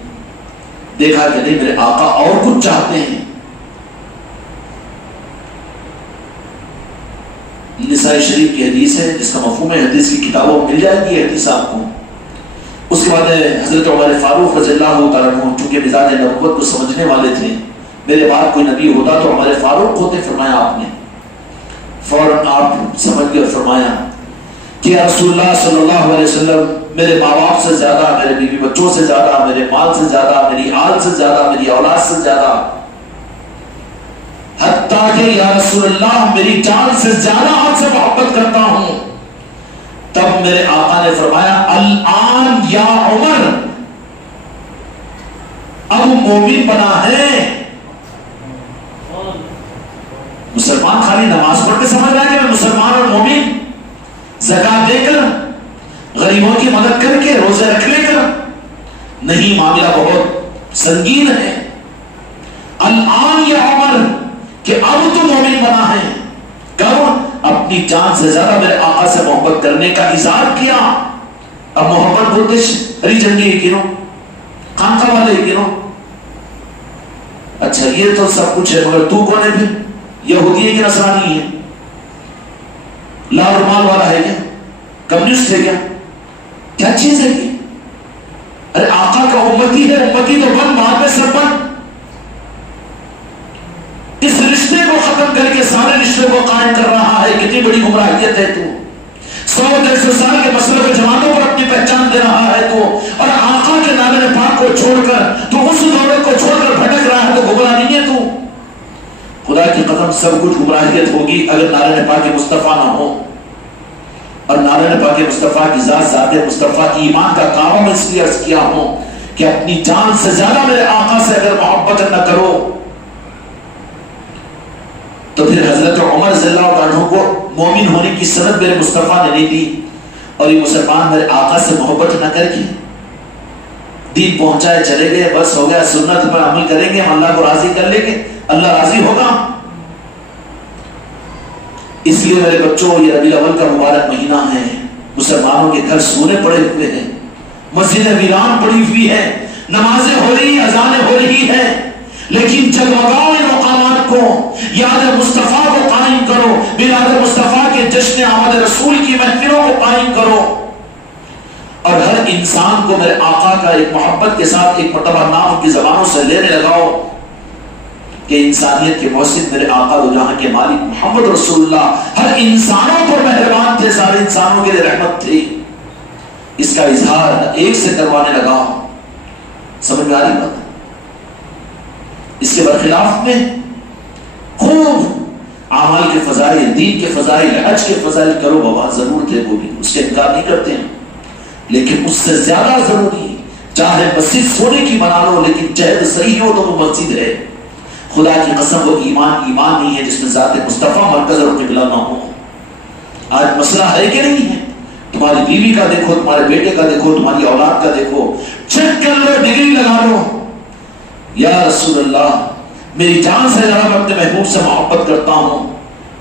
دیکھا کہ نہیں میرے آقا اور کچھ چاہتے ہیں۔ نسائی شریف کی حدیث ہے جس کا مفہوم ہے، حدیث کی کتابوں میں مل جائے گی یہ حدیث آپ کو۔ اس کے بعد حضرت عمر فاروق رضی اللہ تعالیٰ عنہ چونکہ مزاج نبوت کو سمجھنے والے تھے، میرے بعد کوئی نبی ہوتا تو عمر فاروق ہوتے، فرمایا آپ نے، فوراً آپ سمجھ گئے اور فرمایا کہ یا رسول اللہ صلی اللہ علیہ وسلم میرے ماں باپ سے زیادہ، میرے بیوی بچوں سے زیادہ، میرے مال سے زیادہ، میری آل سے زیادہ، میری اولاد سے زیادہ، حتیٰ کہ یا رسول اللہ میری جان سے زیادہ آپ سے محبت کرتا ہوں. تب میرے آقا نے فرمایا الآن یا عمر، اب مومن بنا ہے. مسلمان خالی نماز پڑھ کے سمجھ رہا ہے کہ میں مسلمان اور مومن، زکات دے کر، غریبوں کی مدد کر کے، روزے رکھ لے کر نہیں. معاملہ بہت سنگین ہے. الآن یا عمر، کہ اب تو مومن بنا ہے. کب؟ اپنی جان سے زیادہ میرے آقا سے محبت کرنے کا اظہار کیا. اب محبت بولتے ہری جھنڈی ہے کینوں، خانقاہ والے کینوں. اچھا یہ تو سب کچھ ہے، مگر تو کون ہے پھر؟ یہودی ہے کہ نصرانی ہے؟ لال رومال والا ہے کیا؟ کمیونسٹ ہے کیا چیز ہے یہ؟ ارے آقا کا امتی ہے، امتی تو بن، بعد میں سب بن. اس رشتے کو ختم کر کے سارے رشتے کو قائم کر رہا ہے. کتنی بڑی گمراہیت ہے تو. 100-150 سال کے مسئلے کے جماعتوں پر اپنی پہچان دے رہا ہے تو، اور آقا کے نعرہ پاک کو چھوڑ کر تو اس دولت کو چھوڑ کر بھٹک رہا ہے تو گمراہ نہیں ہے تو. خدا کی قسم سب کچھ گمراہیت ہوگی اگر نعرہ پاک مصطفیٰ نہ ہو. اور نعرہ پاک مصطفیٰ کی ذات مصطفیٰ ایمان کا کام اس لیے عرض کیا ہوں کہ اپنی جان سے زیادہ میرے آقا سے اگر محبت نہ کرو تو پھر حضرت عمر رضی اللہ عنہ کو مومن ہونے کی سند میرے مصطفیٰ نے نہیں دی، اور یہ مسلمان میرے آقا سے محبت نہ کر کے دین پہنچائے چلے گئے. بس ہو گیا، سنت پر عمل کریں گے، ہم اللہ کو راضی کر لیں گے، اللہ راضی ہوگا. اس لیے میرے بچوں، یہ ربیع الاول کا مبارک مہینہ ہے. مسلمانوں کے گھر سونے پڑے ہوئے ہیں، مسجدیں ویران پڑی ہوئی ہیں، نمازیں ہو رہی، اذانیں ہو رہی ہیں، لیکن جگمگاؤ ان مقامات کو، یاد مصطفیٰ کو قائم کرو، میلاد مصطفیٰ کے جشن آمد رسول کی محفلوں کو قائم کرو. اور ہر انسان کو میرے آقا کا ایک محبت کے ساتھ ایک مرتبہ نام کی زبانوں سے لینے لگاؤ کہ انسانیت کے محسن میرے آقا دو جہاں کے مالک محمد رسول اللہ ہر انسانوں پر مہربان تھے، سارے انسانوں کے لیے رحمت تھی. اس کا اظہار ایک سے کروانے لگا. سمجھ میں آ رہی بات؟ اس کے برخلاف میں خوب اعمال کے فضائل، دین کے فضائل، حج کے فضائل کرو بابا، ضرور تھے وہ بھی، اس کے انکار نہیں کرتے ہیں، لیکن اس سے زیادہ ضروری چاہے مسجد سونے کی بنا لو لیکن جہد صحیح ہو تو وہ مسجد ہے. خدا کی قسم وہ ایمان نہیں ہے جس میں ذات مصطفیٰ مرکز اور قبلہ نہ ہو. آج مسئلہ ہے کہ نہیں ہے؟ تمہاری بیوی کا دیکھو، تمہارے بیٹے کا دیکھو، تمہاری اولاد کا دیکھو، چیک کر لو، ڈگری لگا لو. یا رسول اللہ میری جان سے ذرا میں اپنے محبوب سے محبت کرتا ہوں.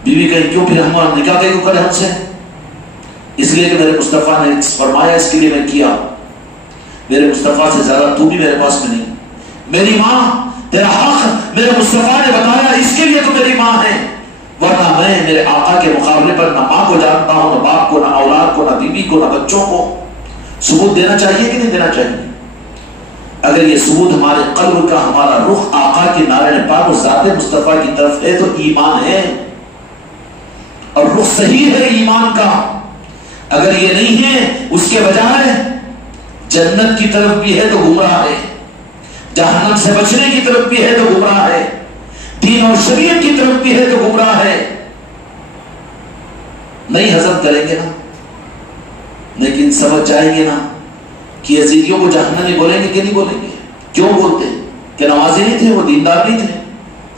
بیوی کہیں کیوں پھر ہم نکاح کیوں کرے ہم سے؟ اس لیے کہ میرے مصطفیٰ نے فرمایا، اس کے لیے میں کیا. میرے مصطفیٰ سے زیادہ تو بھی میرے پاس میں نہیں. میری ماں تیرا حق میرے مصطفیٰ نے بتایا، اس کے لیے تو میری ماں ہے، ورنہ میں میرے آقا کے مقابلے پر نہ ماں کو جانتا ہوں، نہ باپ کو، نہ اولاد کو، نہ بیوی کو، نہ بچوں کو. ثبوت دینا چاہیے کہ نہیں دینا چاہیے؟ اگر یہ ثبوت ہمارے قلب کا، ہمارا رخ آقا کے نعرہ پاک و ذات مصطفیٰ کی طرف ہے تو ایمان ہے، اور رخ صحیح ہے ایمان کا. اگر یہ نہیں ہے، اس کے بجائے جنت کی طرف بھی ہے تو گمراہ ہے، جہنم سے بچنے کی طرف بھی ہے تو گمراہ ہے، دین اور شریعت کی طرف بھی ہے تو گمراہ ہے. نہیں ہضم کریں گے نا، لیکن سمجھ جائیں گے نا کہ یزیدیوں کو جہنمی بولیں گے کہ نہیں بولیں گے؟ کیوں بولتے؟ کہ نمازی نہیں تھے، وہ دیندار نہیں تھے،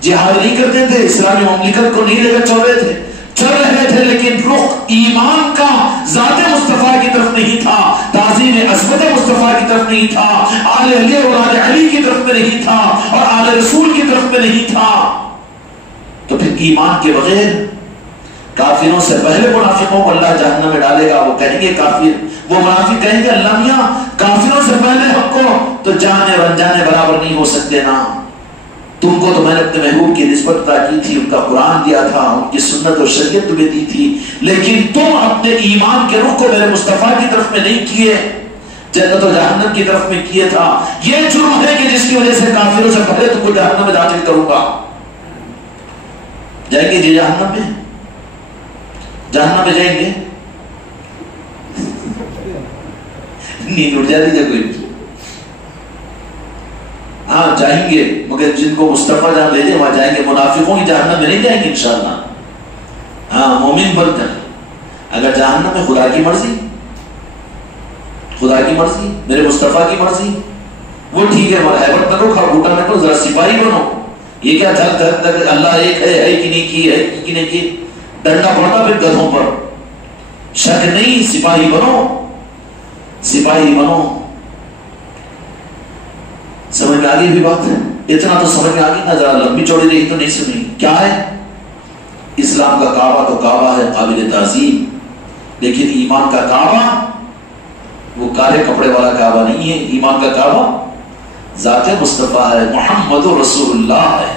جہاد نہیں کرتے تھے، اسلامی مملکت کو نہیں لے کر چل رہے تھے، لیکن رخ ایمان کا ذات مصطفیٰ کی طرف نہیں تھا، تعظیم عظمت مصطفیٰ کی طرف نہیں تھا، آل علی اور آل علی کی طرف میں نہیں تھا، اور آل رسول کی طرف میں نہیں تھا. تو پھر ایمان کے بغیر کافروں سے پہلے منافقوں کو اللہ جہنم میں ڈالے گا. وہ کہیں گے کافر، وہ منافق کہیں گے اللہ میاں کافروں سے پہلے ہم کو تو جانے اور انجانے برابر نہیں ہو سکتے نا. تم کو تو میں نے اپنے محبوب کی نسبت عطا کی تھی، ان کا قرآن دیا تھا، ان کی سنت اور شریعت تمہیں دی تھی، لیکن تم اپنے ایمان کے رخ کو میرے مصطفیٰ کی طرف میں نہیں کیے، جنت و جہنم کی طرف میں کیے تھا. یہ جرم ہے کہ جس کی وجہ سے کافروں سے پہلے تم کو جہنم میں داخل کروں گا. جائیں گے جی جہنم میں؟ جہنم میں جائیں گے؟ نیند اٹھ جاتی ہے کوئی. ہاں جائیں گے مگر جن کو مصطفیٰ جہاں بھیجے وہاں جائیں گے. منافقوں کی جہنم میں نہیں جائیں گے انشاءاللہ. ہاں مومن بن کر. اگر جہنم میں خدا کی مرضی، خدا کی مرضی، میرے مصطفیٰ کی مرضی، وہ ٹھیک ہے. مرحبت کرو، کھاگوٹا نہ کرو، ذرا سپاہی بنو. یہ کیا دھک دھک دھک اللہ ایک ہے کہ نہیں کی ہے کہ نہیں کی، ڈنڈا پڑتا پھر گدھوں پر. شک نہیں، سپاہی بنو، سپاہی بنو. سمجھ میں آگئی بھی بات ہے؟ اتنا تو سمجھ میں آگئی نا، ذرا لمبی چوڑی رہی تو نہیں سنی. کیا ہے؟ اسلام کا کعبہ تو کعبہ ہے قابل تعظیم، لیکن ایمان کا کعبہ وہ کالے کپڑے والا کعبہ نہیں ہے. ایمان کا کعبہ ذات مصطفیٰ ہے، محمد رسول اللہ ہے.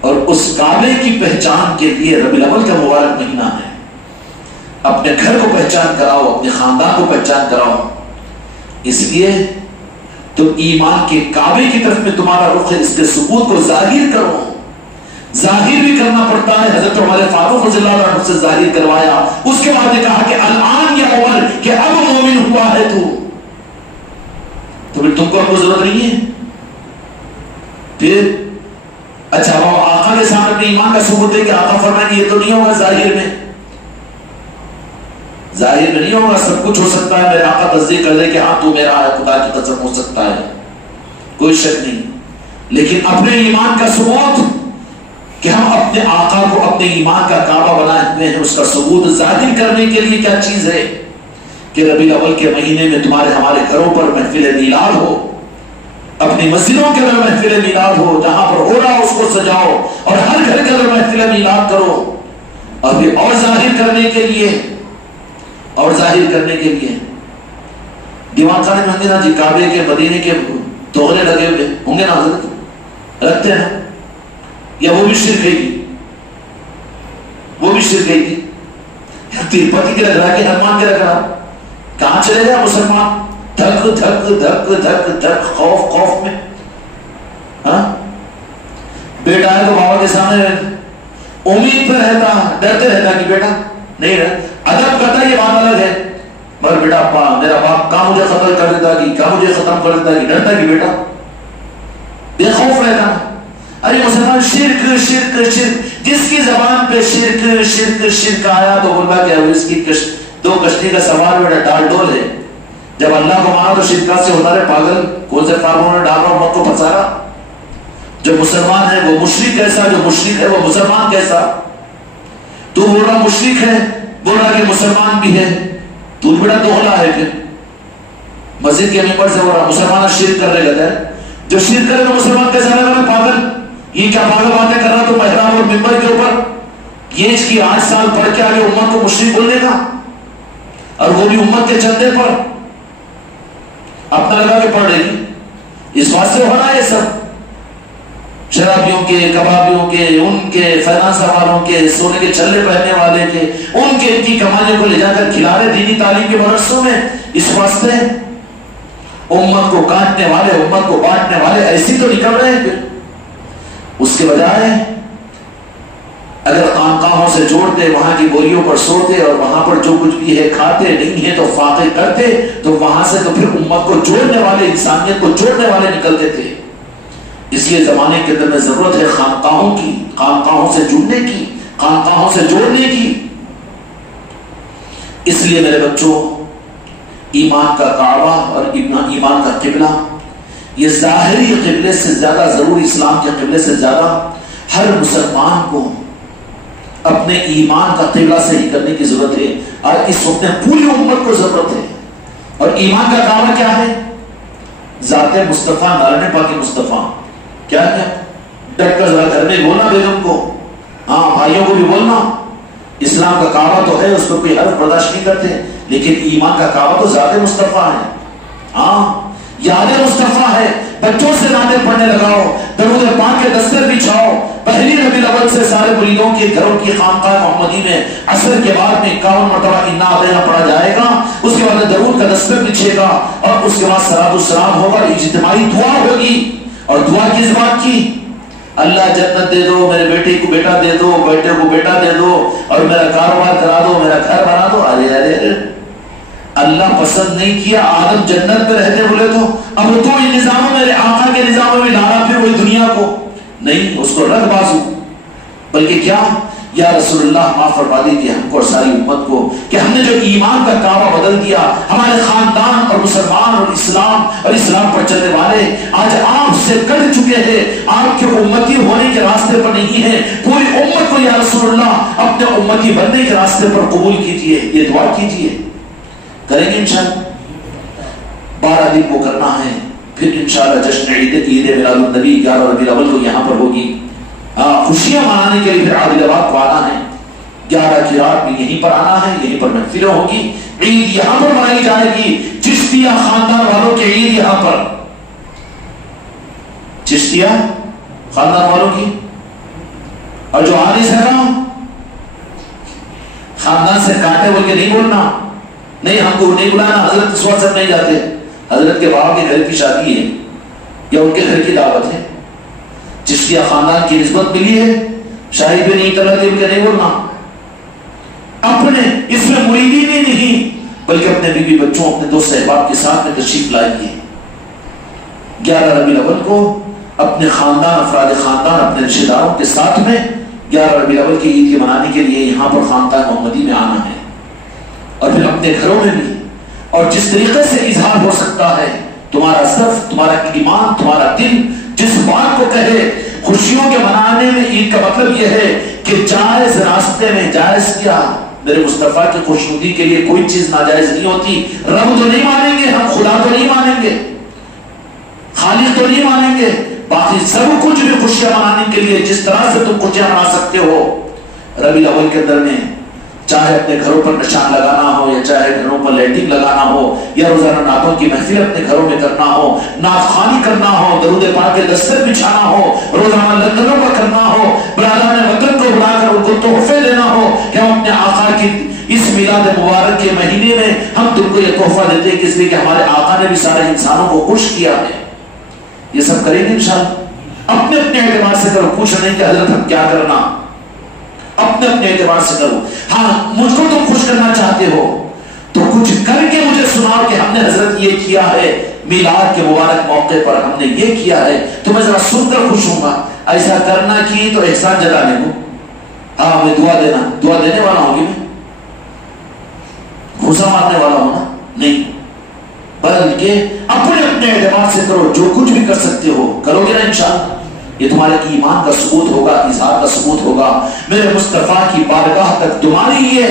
اور اس کعبے کی پہچان کے لیے ربیع الاول کا مبارک مہینہ ہے. اپنے گھر کو پہچان کراؤ، اپنے خاندان کو پہچان کراؤ. اس لیے تم ایمان کے کعبے کی طرف میں تمہارا رخ ہے، اس کے ثبوت کو ظاہر کرو. ظاہر بھی کرنا پڑتا ہے. حضرت عمر فاروق رضی اللہ عنہ سے ظاہر کروایا. اس کے بعد نے کہا کہ الان یا عمر کہ اب مومن ہوا ہے تو پھر تم کو اب کو ضرورت نہیں ہے. پھر اچھا وہ آقا کے سامنے اپنے ایمان کا ثبوت دے کہ آقا فرمائیں کہ یہ تو نہیں ہوگا ظاہر میں، ظاہر میں نہیں ہوگا. سب کچھ ہو سکتا ہے. میرے آقا تصدیق کر دے کہ ہاں تو میرا ہے، خدا کی قسم ہو سکتا ہے، کوئی شک نہیں. لیکن اپنے ایمان کا ثبوت کہ ہم اپنے آقا کو اپنے ایمان کا کعبہ بنائے ہوئے ہیں، اس کا ثبوت ظاہر کرنے کے لیے کیا چیز ہے کہ ربیع الاول کے مہینے میں تمہارے ہمارے گھروں پر محفل میلاد ہو، اپنی مسجدوں کے اندر محفل میلاد ہو، جہاں پر ہو رہا اس کو سجاؤ اور ہر گھر کے اندر محفل میلاد کرو. اور پھر اور ظاہر کرنے کے لیے، اور ظاہر کرنے کے لیے دیوان خانے میں ہوں گے نا جی، کعبے کے مدینے کے دوغلے لگے ہوئے ہوں گے نا، حضرت رکھتے ہیں. یا وہ بھی شرک ہے گی، وہ بھی شرک ہے گی. تیرپتی کے لگ رہا کہ ہنومان کے لگ رہا. کہاں چلے گا مسلمان؟ دھک دھک دھک دھک دھک، خوف خوف میں. ہاں بیٹا ہے تو بابا کے سامنے امید پہ رہتا، ڈرتے رہتا کہ بیٹا نہیں رہتا. ادب کرتا یہ بات الگ ہے، مگر بیٹا میرا باپ کہاں مجھے قتل کر دیتا کہ کہاں مجھے ختم کر دیتا کہ ڈرتا کہ بیٹا بے خوف رہتا. ارے مسلمان شرک شرک شرک، جس کی زبان پہ شرک شرک شرک آیا تو بولا کہ اس کی دو کشتی کا سوال بیٹا ڈال ڈول ہے. جب اللہ کو مانا تو شرکات سے ہوتا رہے پاگل، کون سے فارموں نے ڈال رہا امت کو پھنسا رہا. جو مسلمان ہے وہ مشرک کیسا، جو مشرک ہے وہ مسلمان کیسا. تو بول رہا مشرک ہے، بول رہا کہ مسلمان بھی ہے، تو بڑا دوہلا ہے. پھر مسجد کے ممبر سے بول رہا مسلمان شرک کر رہے گا. جو شرک کرے تو مسلمان کیسا لگا؟ پاگل، یہ کیا پاگل باتیں کر رہا تو محراب اور ممبر کے اوپر یہ اس کی 8 سال پڑھ کے آگے امت کو مشرک بولنے کا، اور وہ بھی امت کے چندے پر اپنا لگا کے پڑھ رہے گی. اس بات سے ہو رہا ہے سب شرابیوں کے، کبابیوں کے، ان کے فائنانس والوں کے، سونے کے چھلے پہننے والے کے، ان کے ان کی کمائیوں کو لے جا کر کھلا رہے دینی تعلیم کے مدرسوں میں. اس واسطے امت کو کاٹنے والے، امت کو بانٹنے والے ایسی تو نکل رہے ہیں. پھر اس کے بجائے اگر خانقاہوں سے جوڑتے، وہاں کی بوریوں پر سوتے اور وہاں پر جو کچھ بھی ہے کھاتے، نہیں ہے تو فاتح کرتے، تو وہاں سے تو پھر امت کو جوڑنے والے، انسانیت کو جوڑنے والے نکلتے تھے. اس لیے زمانے کے اندر میں ضرورت ہے خانقاہوں کی، خانقاہوں سے جڑنے کی، خانقاہوں سے جوڑنے کی. اس لیے میرے بچوں، ایمان کا کعبہ اور ایمان کا قبلہ، یہ ظاہری قبلے سے زیادہ ضروری، اسلام کے قبلے سے زیادہ ہر مسلمان کو اپنے ایمان کا قبلہ صحیح کرنے کی ضرورت ہے. اور اس وقت پوری امت کو ضرورت ہے. اور ایمان کا کعبہ کیا ہے؟ ذات مصطفیٰ، نارائن پاک مصطفیٰ. کیا کیا ڈٹ کر ذرا گھر میں بولنا، بیگم کو، ہاں بھائیوں کو بھی بولنا. اسلام کا کعبہ تو ہے، اس کو کوئی حرف برداشت نہیں کرتے، لیکن ایمان کا کعبہ تو ذات مصطفیٰ ہے. ہاں یاد مصطفیٰ ہے. بچوں سے نعتیں پڑھنے لگاؤ، درود پاک کے دستر بچھاؤ. پہلی ربیع الاول سے سارے مریدوں کے گھروں کی خانقاہ محمدی میں عصر کے بعد میں 51 مرتبہ انا اعطیناک پڑھا جائے گا. اس کے بعد درود کا دستر بچھے گا، اور اس کے بعد صلاۃ السلام ہوگا، اجتماعی دعا ہوگی. اور دعا کس بات کی؟ اللہ جنت دے دو، میرے بیٹے کو بیٹا دے دو، بیٹے کو بیٹا دے دو، اور میرا کاروبار کرا دو، میرا گھر بنا دو. ارے ارے اللہ پسند نہیں کیا آدم جنت میں رہتے بولے تو اب تو ان نظاموں میں آقا کے نظاموں میں لانا پھر وہی دنیا کو نہیں، اس کو رد بازو، بلکہ کیا یا رسول اللہ معاف فرما دیجیے ہم کو اور ساری امت کو کہ ہم نے جو ایمان کا کعبہ بدل دیا، ہمارے خاندان اور مسلمان اور اسلام پر چلنے والے آج آپ سے کٹ چکے ہیں، آپ کے امتی ہونے کے راستے پر نہیں ہیں، پوری امت کو یا رسول اللہ اپنے امتی بننے کے راستے پر قبول کیجیے، یہ دعا کیجیے، کریں گے انشاءاللہ 12 دن کو کرنا ہے، پھر انشاءاللہ جشن عید میلاد النبی 11 ربیع الاول کو یہاں پر ہوگی، خوشیاں منانے کے لیے پھر عادل آباد کو آنا ہے، 11 کی رات میں یہیں پر آنا ہے، یہیں پر محفلیں ہوگی، عید یہاں پر منائی جائے گی، چشتیہ خاندان والوں کی عید یہاں پر، چشتیہ خاندان والوں کی، اور جو حارث ہے نا خاندان سے کاٹے بول کے نہیں بولنا، نہیں ہم کو نہیں بلانا، حضرت اس وقت نہیں جاتے، حضرت کے بابا کے گھر کی شادی ہے یا ان کے گھر کی دعوت ہے، چشتیہ خاندان کی نسبت ملی ہے، شاہد بھی نہیں کر رہے ان کے نہیں بولنا، اپنے اس میں مریدین ہی نہیں بلکہ اپنے بیوی بچوں اپنے دوست احباب کے ساتھ میں تشریف لائیے، 11 ربیع الاول کو اپنے خاندان افراد خاندان اپنے رشتہ داروں کے ساتھ میں 11 ربیع الاول کی عید کے منانے کے لیے یہاں پر خاندان محمدی میں آنا ہے، اور پھر اپنے گھروں میں بھی، اور جس طریقے سے اظہار ہو سکتا ہے تمہارا صرف تمہارا ایمان تمہارا دل جس بات کو کہے، خوشیوں کے منانے میں عید کا مطلب یہ ہے کہ جائز راستے میں جائز کیا، میرے مصطفیٰ کی خوشنودی کے لیے کوئی چیز ناجائز نہیں ہوتی، رب تو نہیں مانیں گے ہم، خدا تو نہیں مانیں گے، خالق تو نہیں مانیں گے، باقی سب کچھ بھی خوشیاں منانے کے لیے جس طرح سے تم خوشیاں منا سکتے ہو ربیع الاول کے اندر میں، چاہے اپنے گھروں پر نشان لگانا ہو یا چاہے گھروں پر لائٹنگ لگانا ہو یا روزانہ نعتوں کی محفل اپنے گھروں میں کرنا ہو، نعت خوانی کرنا ہو، درود پاک کے دستر بچھانا ہو، روزانہ لنگروں پر کرنا ہو، برادران وطن کو بلا کر ان کو تحفے دینا ہو کہ ہم اپنے آقا کی اس میلاد مبارک کے مہینے میں ہم تم کو یہ تحفہ دیتے ہیں اس لیے کہ ہمارے آقا نے بھی سارے انسانوں کو خوش کیا ہے، یہ سب کریں گے انشاءاللہ، اپنے اپنے اعتبار سے کرو، پوچھ نہیں کہ حضرت ہم کیا کرنا، اپنے اپنے اعتبار سے کرو، ہاں مجھ کو تم خوش کرنا چاہتے ہو تو کچھ کر کے مجھے سناؤ کہ ہم نے حضرت یہ کیا ہے، میلاد کے مبارک موقع پر ہم نے یہ کیا ہے، تو میں ذرا سن کر خوش ہوں گا، ایسا کرنا کی تو احسان جلانے کو، ہاں میں دعا دینے والا ہوں گی، میں گھوسا مارنے والا ہوں نا، نہیں، بلکہ اپنے اپنے اعتبار سے کرو، جو کچھ بھی کر سکتے ہو کرو گے نا انشاءاللہ، یہ تمہارے ایمان کا ثبوت ہوگا، اظہار کا ثبوت ہوگا، میرے مصطفیٰ کی بارگاہ تک تمہاری لیے،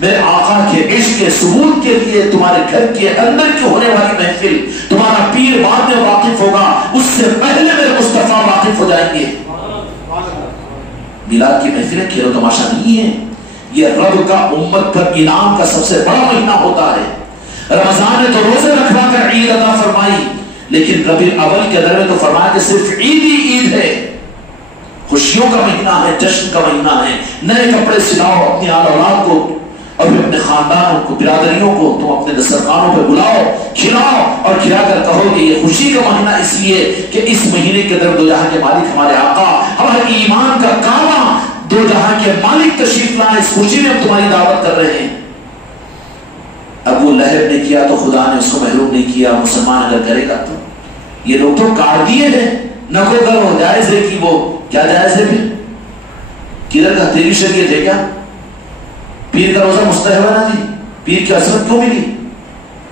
میرے آقا کے عشق کے ثبوت کے لیے تمہارے گھر کے اندر کی ہونے والی محفل، تمہارا پیر بعد میں واقف ہوگا، اس سے پہلے میرے مصطفیٰ واقف ہو جائیں گے، میلاد کی محفلیں کھیل و تماشا نہیں ہے، یہ رب کا امت پر انعام کا سب سے بڑا مہینہ ہوتا ہے، رمضان نے تو روزے رکھوا کر عید عطا فرمائی، لیکن ربیع الاول کے اندر میں تو فرمایا کہ صرف عید ہی عید ہے، خوشیوں کا مہینہ ہے، جشن کا مہینہ ہے، نئے کپڑے سلاؤ اپنی آل اولاد کو اور پھر اپنے خاندانوں کو، برادریوں کو تم اپنے دسترخوانوں پہ بلاؤ، کھلاؤ اور کھلا کر کہو کہ یہ خوشی کا مہینہ اس لیے کہ اس مہینے کے اندر دو جہاں کے مالک ہمارے آقا، ہمارے ایمان کا کعبہ، دو جہاں کے مالک تشریف لائے، اس خوشی میں ہم تمہاری دعوت کر رہے ہیں۔ ابو لہب نے کیا تو خدا نے اس کو محروم نہیں کیا، مسلمان اگر کرے گا تو، یہ لوگ تو کاٹ دیے ہیں، نہ کو کرو، جائز ہے کہ وہ کیا جائز ہے، پھر کدھر کا تیری شریعت ہے کیا؟ پیر کا روزہ مستحب ہے نا جی، پیر کی عصمت کیوں ملی؟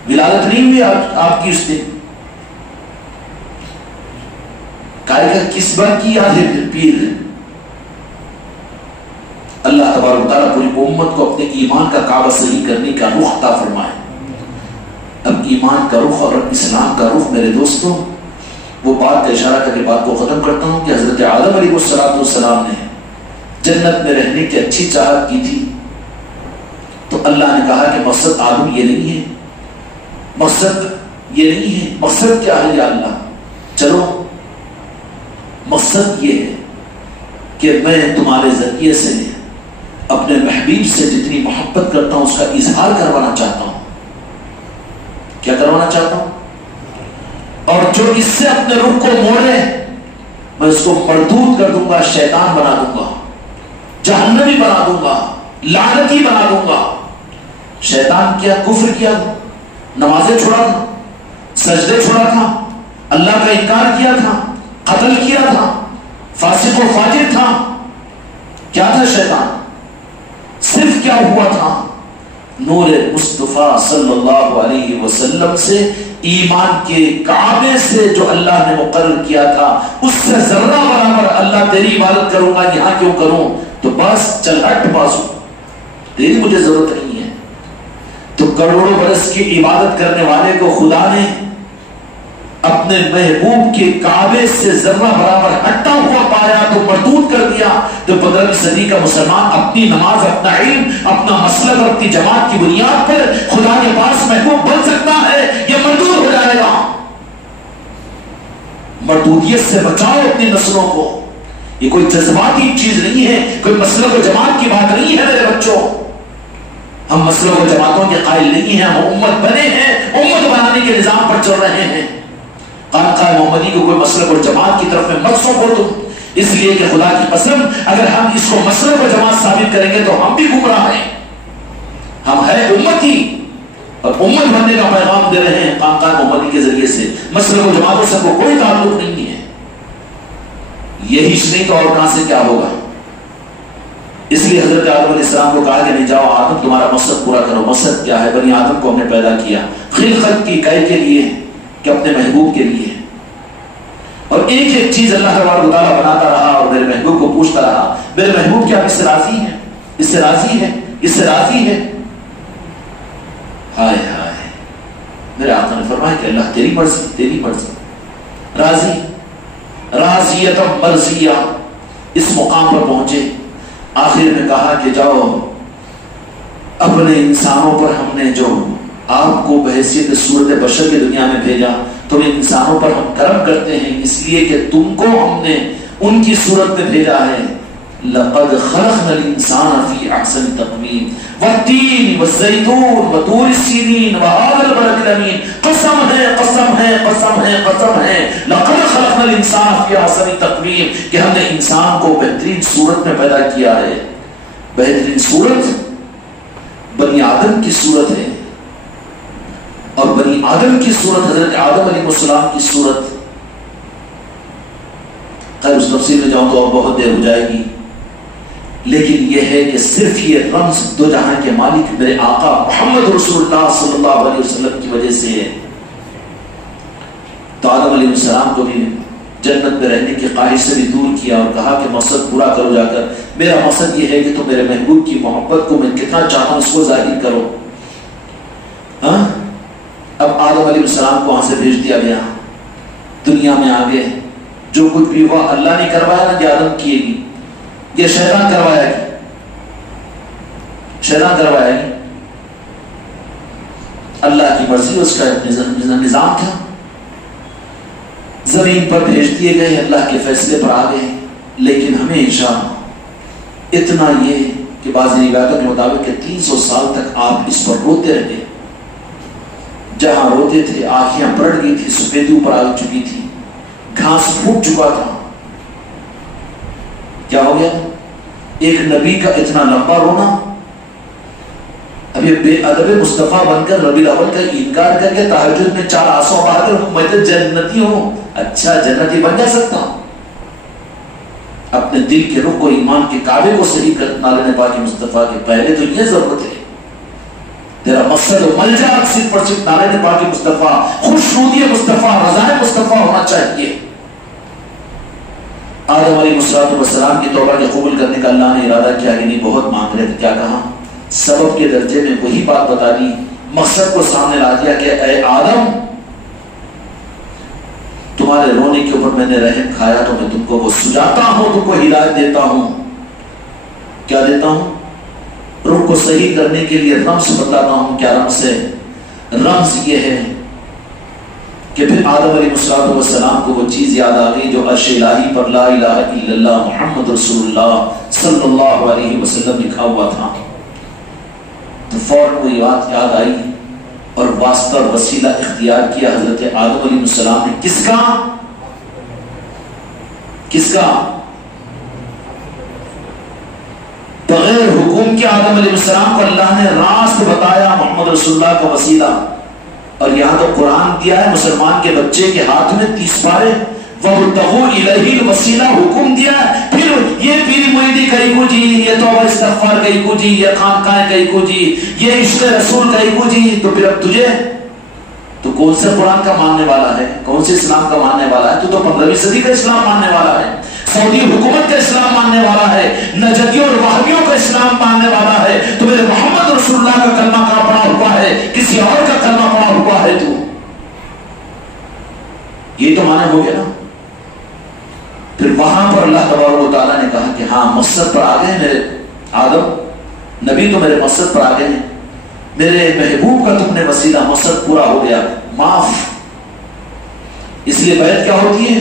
ولادت نہیں ہوئی آپ کی اس دن، کس بات کی یاد ہے پھر پیر؟ اللہ تبارک و تعالیٰ پوری امت کو اپنے ایمان کا کعبہ صحیح کرنے کا رخ عطا فرمائے۔ اب ایمان کا رخ اور اسلام کا رخ میرے دوستوں، وہ بات کا اشارہ کر کے بات کو ختم کرتا ہوں کہ حضرت آدم علیہ السلام نے جنت میں رہنے کی اچھی چاہت کی تھی، تو اللہ نے کہا کہ مقصد آدم یہ نہیں ہے، مقصد یہ نہیں ہے، مقصد کیا ہے یا اللہ؟ چلو مقصد یہ ہے کہ میں تمہارے ذریعے سے اپنے محبوب سے جتنی محبت کرتا ہوں اس کا اظہار کروانا چاہتا ہوں۔ کیا کروانا چاہتا ہوں؟ اور جو اس سے اپنے رخ کو موڑے میں اس کو مردود کر دوں گا، شیطان بنا دوں گا، جہنمی بنا دوں گا، لعنتی بنا دوں گا۔ شیطان کیا؟ کفر کیا، نمازیں چھوڑا تھا، سجدے چھوڑا تھا، اللہ کا انکار کیا تھا، قتل کیا تھا، فاسق و فاجر تھا. کیا تھا شیطان؟ صرف کیا ہوا تھا؟ نور مصطفیٰ صلی اللہ علیہ وسلم سے، ایمان کے کعبے سے جو اللہ نے مقرر کیا تھا اس سے ذرہ برابر اللہ تیری عبادت کروں گا، یہاں کیوں کروں؟ تو بس چل ہٹ بازو، تیری مجھے ضرورت نہیں ہے. تو کروڑوں برس کی عبادت کرنے والے کو خدا نے اپنے محبوب کے کعبے سے ذرہ برابر ہٹا ہوا پایا تو مردود کر دیا. تو 15ویں صدی کا مسلمان اپنی نماز، اپنا علم، اپنا مسلک اور اپنی جماعت کی بنیاد پر خدا کے پاس محبوب بن سکتا ہے، یہ مردود ہو جائے گا. مردودیت سے بچاؤ اپنی نسلوں کو. یہ کوئی جذباتی چیز نہیں ہے، کوئی مسلک و جماعت کی بات نہیں ہے میرے بچوں. ہم مسلک و جماعتوں کے قائل نہیں ہیں، ہم امت بنے ہیں، امت بنانے کے نظام پر چل رہے ہیں. خانقاہ محمدی کو کوئی مسلک اور جماعت کی طرف میں مت سونپو تم، اس لیے کہ خدا کی قسم اگر ہم اس کو مسلک اور جماعت ثابت کریں گے تو ہم بھی گمراہ ہیں. ہم ہے امت ہی اور امت بننے کا پیغام دے رہے ہیں خانقاہ محمدی کے ذریعے سے. مسلک و جماعتوں سے کوئی تعلق نہیں ہے. یہی نہیں تو اور کہاں سے کیا ہوگا؟ اس لیے حضرت آدم علیہ السلام کو کہا کہ نہیں جاؤ آدم تمہارا مقصد پورا کرو. مقصد کیا ہے؟ بنی آدم کو ہم نے پیدا کیا خلقت کی قید کے لیے کہ اپنے محبوب کے لیے. اور ایک ایک چیز اللہ تبارک و تعالیٰ بناتا رہا اور میرے محبوب کو پوچھتا رہا میرے محبوب کیا آپ اس سے راضی ہیں؟ اس سے راضی ہے؟ اس سے راضی ہے؟ ہائے ہائے، میرے آقا نے فرمایا کہ اللہ تیری مرضی، تیری مرضی. راضی، راضیت مرضیہ، اس مقام پر پہنچے. آخر میں کہا کہ جاؤ اپنے انسانوں پر ہم نے جو آپ کو بحیثیت صورت بشر کی دنیا میں بھیجا تو انسانوں پر ہم کرم کرتے ہیں اس لیے کہ تم کو ہم نے ان کی صورت میں بھیجا ہے. لقد خلقنا الانسان فی احسن تقویم والتین والزیتون وطور السینین وهذا البلد الامین. قسم ہے قسم ہے قسم ہے قسم ہے لقد خلقنا الانسان فی احسن تقویم کہ ہم نے انسان کو بہترین صورت میں پیدا کیا ہے. بہترین صورت بنی آدم کی صورت ہے اور بنی آدم کی صورت حضرت آدم علیہ السلام کی صورت. خیر اس تفصیل میں جاؤں تو اور بہت دیر ہو جائے گی، لیکن یہ ہے کہ صرف یہ رمز دو جہاں کے مالک میرے آقا محمد رسول اللہ صلی اللہ علیہ وسلم کی وجہ سے ہے. تو آدم علیہ السلام کو بھی جنت میں رہنے کی خواہش سے بھی دور کیا اور کہا کہ مقصد پورا کرو جا کر. میرا مقصد یہ ہے کہ تم میرے محبوب کی محبت کو میں کتنا چاہتا ہوں اس کو ظاہر کرو. ہاں اب آدم علیہ السلام کو وہاں سے بھیج دیا گیا، دنیا میں آگے جو کچھ بھی ہوا اللہ نے کروایا نا کہ آدم کیے گی، یہ شیطان کروایا گی، شیطان کروایا گی. اللہ کی مرضی اس کا نظام تھا. زمین پر بھیج دیے گئے، اللہ کے فیصلے پر آ گئے. لیکن ہمیشہ اتنا یہ کہ بعض روایتوں کے مطابق کہ 300 سال تک آپ اس پر روتے رہے. جہاں روتے تھے آنکھیں پلٹ گئی تھی، سفیدی اوپر آ چکی تھی، گھاس پھوٹ چکا تھا. کیا ہو گیا؟ ایک نبی کا اتنا لمبا رونا. اب یہ بے ادب مصطفیٰ بن کر ربیع الاول کا انکار کر کے تہجد میں 4 آنسو بہا کر میں تو جنتی ہوں. اچھا جنتی بن جا سکتا ہوں؟ اپنے دل کے رخ کو ایمان کے کعبے کو صحیح کرنا لینے پاک مصطفیٰ کے پہلے تو یہ ضرورت ہے. تیرا مقصد و ملجا صرف پر صرف نارائن پاک مصطفیٰ، خوشنودی مصطفیٰ، رضائے مصطفیٰ ہونا چاہیے. آدم علیہ السلام کی توبہ کے قبول کرنے کا اللہ نے ارادہ کیا کہ نہیں بہت مانگ رہے تھے. کیا کہا؟ سبب کے درجے میں وہی بات بتا دی، مقصد کو سامنے لا دیا کہ اے آدم تمہارے رونے کے اوپر میں نے رحم کھایا تو میں تم کو وہ سجاتا ہوں، تم کو ہدایت دیتا ہوں. کیا دیتا ہوں؟ روح کو صحیح کرنے کے لیے رمز بتاتا ہوں. کیا رمز ہے؟ رمز یہ ہے کہ پھر آدم علیہ السلام کو وہ چیز یاد آ گئی جو عرش الہی پر لا الہ الا اللہ محمد رسول اللہ صلی اللہ علیہ وسلم لکھا ہوا تھا. تو فوراً وہ بات یاد آئی اور واسطہ اور وسیلہ اختیار کیا حضرت آدم علیہ السلام نے. کس کا؟ کس کا؟ بغیر حکم کے آدم علیہ السلام کو اللہ نے راست بتایا محمد رسول اللہ کا وسیلہ. اور یہاں تو قرآن دیا ہے مسلمان کے بچے کے ہاتھ میں 30 پارے، وَابْتَغُوا إِلَيْهِ الْوَسِيلَةَ حکم دیا ہے. پھر یہ پیری مریدی کہیں کو جی، یہ توبہ استغفار کہیں کو جی، یہ خانقاہیں کہیں کو جی، یہ عشق رسول کہیں کو جی. تو پھر اب تجھے تو کون سے قرآن کا ماننے والا ہے، کون سے اسلام کا ماننے والا ہے؟ تو 15ویں صدی کا اسلام ماننے والا ہے، سعودی حکومت کا اسلام ماننے والا ہے، نجدیوں اور وہابیوں کا اسلام ماننے والا ہے. تو میرے محمد رسول اللہ کا کلمہ کہاں پڑا ہوا ہے؟ کسی اور کا کلمہ پڑا ہوا ہے؟ تو یہ تو مانے ہو گیا نا. پھر وہاں پر اللہ تبارک و تعالیٰ نے کہا کہ ہاں مقصد پر آ گئے میرے آدم نبی، تو میرے مقصد پر آ گئے ہیں، میرے محبوب کا تم نے وسیلہ، مقصد پورا ہو گیا، معاف. اس لیے بیعت کیا ہوتی ہے؟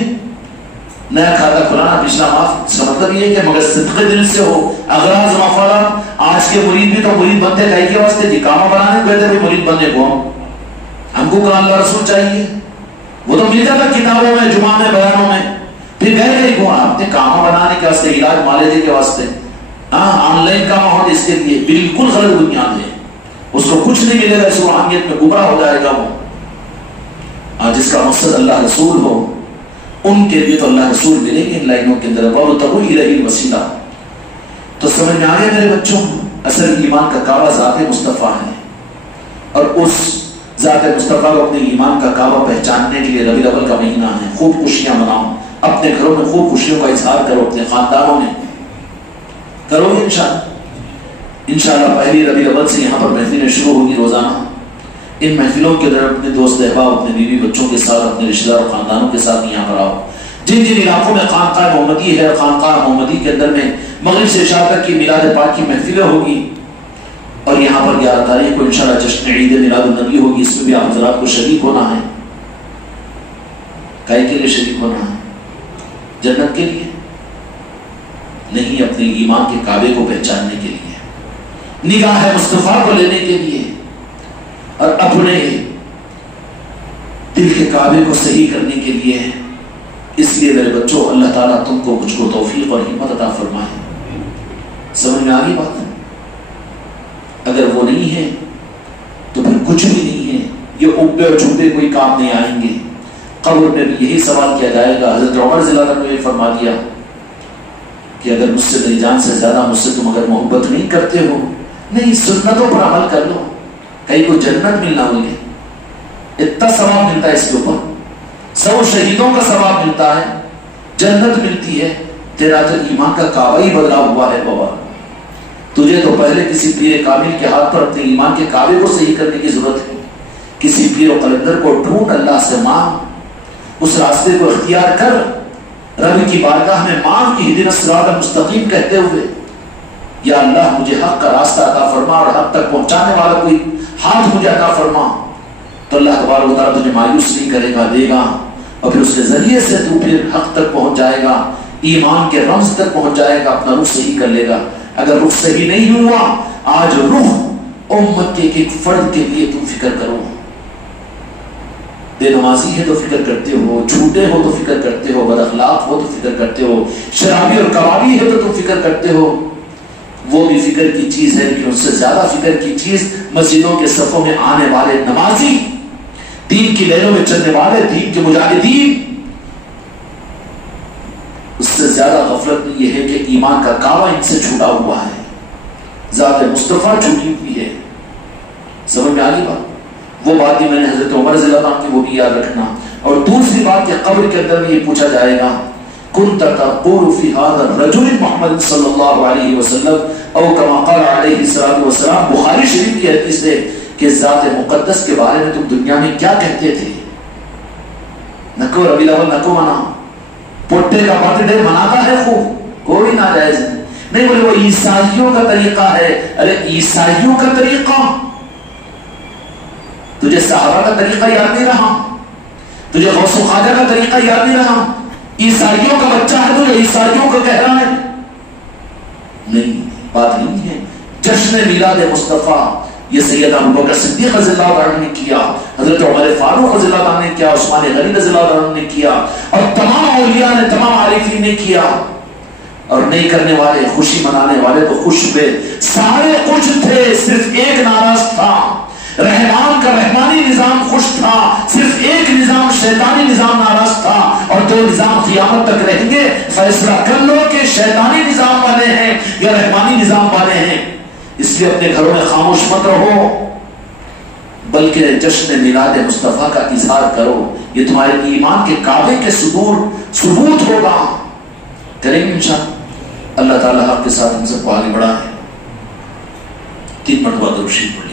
نیا کھاتا کھلانا، پچھلا معاف. اس کا مطلب یہ ہے کہ مگر صدقے دل سے ہو. اغراض مفادات. آج کے مرید بھی تو مرید بنتے کئی کے واسطے جی، کامہ بنانے کو کہتے ہیں مرید بننے کو. ہم کو کہاں اللہ رسول چاہیے؟ وہ تو مل جاتا کتابوں میں، جمعہ میں، بیانوں میں. پھر گئے گئے کو اپنے کامہ بنانے کے واسطے، علاج معالجے کے واسطے، آن لائن کامہ ہوتے اس کے لیے. بالکل غلط بنیاد ہے، اس کو کچھ نہیں ملے گا، اس روحانیت میں گمراہ ہو جائے گا وہ. جس کا مقصد اللہ رسول ہو ان کے لیے تو اللہ رسول ملیں گے ان لائنوں کے اندر. وَابْتَغُوا إِلَيْهِ الْوَسِيلَةَ. تو سمجھ میں آ گیا میرے بچوں، اصل ایمان کا کعبہ ذات مصطفیٰ ہے، اور اس ذات مصطفیٰ کو اپنے ایمان کا کعبہ پہچاننے کے لیے ربیع الاول کا مہینہ ہے. خوب خوشیاں مناؤ، اپنے گھروں میں خوب خوشیوں کا اظہار کرو، اپنے خاندانوں میں کرو گے انشاءاللہ. پہلی ربیع الاول سے یہاں پر محفلیں شروع ہوگی روزانہ. ان محفلوں کے اندر اپنے دوست احباب، اپنے بیوی بچوں کے ساتھ، اپنے رشتہ دار اور خاندانوں کے ساتھ یہاں پر آؤ. جن جن علاقوں میں خانقاہ محمدی ہے، خانقاہ محمدی کے اندر میں مغرب سے عشاء تک کی میلاد پاک کی محفلیں ہوگی، اور یہاں پر 11 تاریخ کو انشاءاللہ جشن عید میلاد النبی ہوگی. اس میں بھی آپ حضرات کو شریک ہونا ہے. کائے کے لیے شریک ہونا ہے؟ جنت کے لیے نہیں، اپنے ایمان کے کعبے کو پہچاننے کے لیے، نگاہ مصطفیٰ کو لینے کے لیے، اور اپنے دل کے کعبے کو صحیح کرنے کے لیے. اس لیے میرے بچوں اللہ تعالیٰ تم کو مجھ کو توفیق اور ہمت عطا فرمائے. سمجھ میں آ گئی بات؟ اگر وہ نہیں ہے تو پھر کچھ بھی نہیں ہے. یہ اوپے اور چھپے کوئی کام نہیں آئیں گے. قبر میں بھی یہی سوال کیا جائے گا. حضرت عمر رضی اللہ عنہ نے فرما دیا کہ اگر مجھ سے میری جان سے زیادہ مجھ سے تم اگر محبت نہیں کرتے ہو، نہیں سنتوں پر عمل کر لو، کہیں کو جنت ملنا ہوئی ہے. اتنا ثواب ملتا ہے اس کے اوپر، 100 شہیدوں کا ثواب ملتا ہے، جنت ملتی ہے. تیرا تو ایمان کا کعبہ ہی بدلا ہوا ہے بابا. تجھے تو پہلے کسی پیر کامل کے ہاتھ پر اپنے ایمان کے کعبے کو صحیح کرنے کی ضرورت ہے. کسی پیر و قلندر کو ڈھونڈ، اللہ سے مانگ، اس راستے کو اختیار کر، رب کی بارگاہ میں مانگ کہ اہدنا الصراط المستقیم کہتے ہوئے، یا اللہ مجھے حق کا راستہ عطا فرما اور حق تک پہنچانے والا کوئی ہاتھ مجھے عطا فرما. تو اللہ تبارک و تعالیٰ تجھے مایوس نہیں کرے گا، دے گا، اور پھر اس کے ذریعے سے تو پھر حق تک پہنچ جائے گا، ایمان کے رمز تک پہنچ جائے گا، اپنا رخ صحیح کر لے گا. اگر رخ صحیح نہیں ہوا، آج رخ امت کے ایک فرد کے لیے تم فکر کرو. بے نمازی ہے تو فکر کرتے ہو، جھوٹے ہو تو فکر کرتے ہو، بد اخلاق ہو تو فکر کرتے ہو، شرابی اور کبابی ہے تو تم فکر کرتے ہو. وہ بھی فکر کی چیز ہے، لیکن اس سے زیادہ فکر کی چیز مسجدوں کے صفوں میں آنے والے نمازی، دین کی لہروں میں چلنے والے، دین کے مجاہدین. اس سے زیادہ غفلت یہ ہے کہ ایمان کا کعبہ ان سے چھوٹا ہوا ہے، ذات مصطفیٰ چھوٹی ہوئی ہے. سمجھ میں آ گئی بات؟ وہ بات ہی میں نے حضرت عمر رضی اللہ عنہ کی وہ بھی یاد رکھنا. اور دوسری بات کہ قبر کے اندر یہ پوچھا جائے گا كنت تقول في هذا الرجل محمد صلی اللہ علیہ وسلم او كما قال علیہ الصلوۃ والسلام. بخاری شریف کی حدیث ہے کہ ذات مقدس کے بارے میں تم دنیا میں کیا کہتے تھے؟ نکو ربیع الاول نکو منا، پوٹے کا برتھ ڈے مناتا ہے خوب، کوئی ناجائز نہیں. بولے وہ عیسائیوں کا طریقہ ہے. ارے عیسائیوں کا طریقہ؟ تجھے صحابہ کا طریقہ یاد نہیں رہا؟ تجھے غوث و خواجہ کا طریقہ یاد نہیں رہا؟ عیسائیوں کا بچہ ہے تو عیسائیوں کا کہہ رہا ہے؟ نہیں، بات نہیں ہے. جشن میلاد مصطفیٰ یہ سید ابوبکر صدیق رضی اللہ عنہ نے کیا، حضرت عمر فاروق رضی اللہ عنہ نے کیا، عثمان غنی رضی اللہ عنہ نے کیا، اور تمام اولیاء نے، تمام عارفین نے کیا. اور نہیں کرنے والے، خوشی منانے والے تو خوش ہوئے، سارے خوش تھے، صرف ایک ناراض تھا. رحمان کا رحمانی نظام خوش تھا، صرف ایک نظام شیطانی نظام ناراض تھا، اور دو نظام قیامت تک رہیں گے۔ فیصلہ کر لو کہ شیطانی نظام والے ہیں یا رحمانی نظام والے ہیں۔ اس لیے اپنے گھروں میں خاموش مت رہو، بلکہ جشن میلاد مصطفیٰ کا اظہار کرو۔ یہ تمہارے ایمان کے کعبے کے ثبوت ہوگا۔ کریں گے انشاءاللہ۔ اللہ تعالیٰ آپ کے ساتھ ہم سب کو آگے بڑھائے۔ 3 مرتبہ درود شریف پڑھیں۔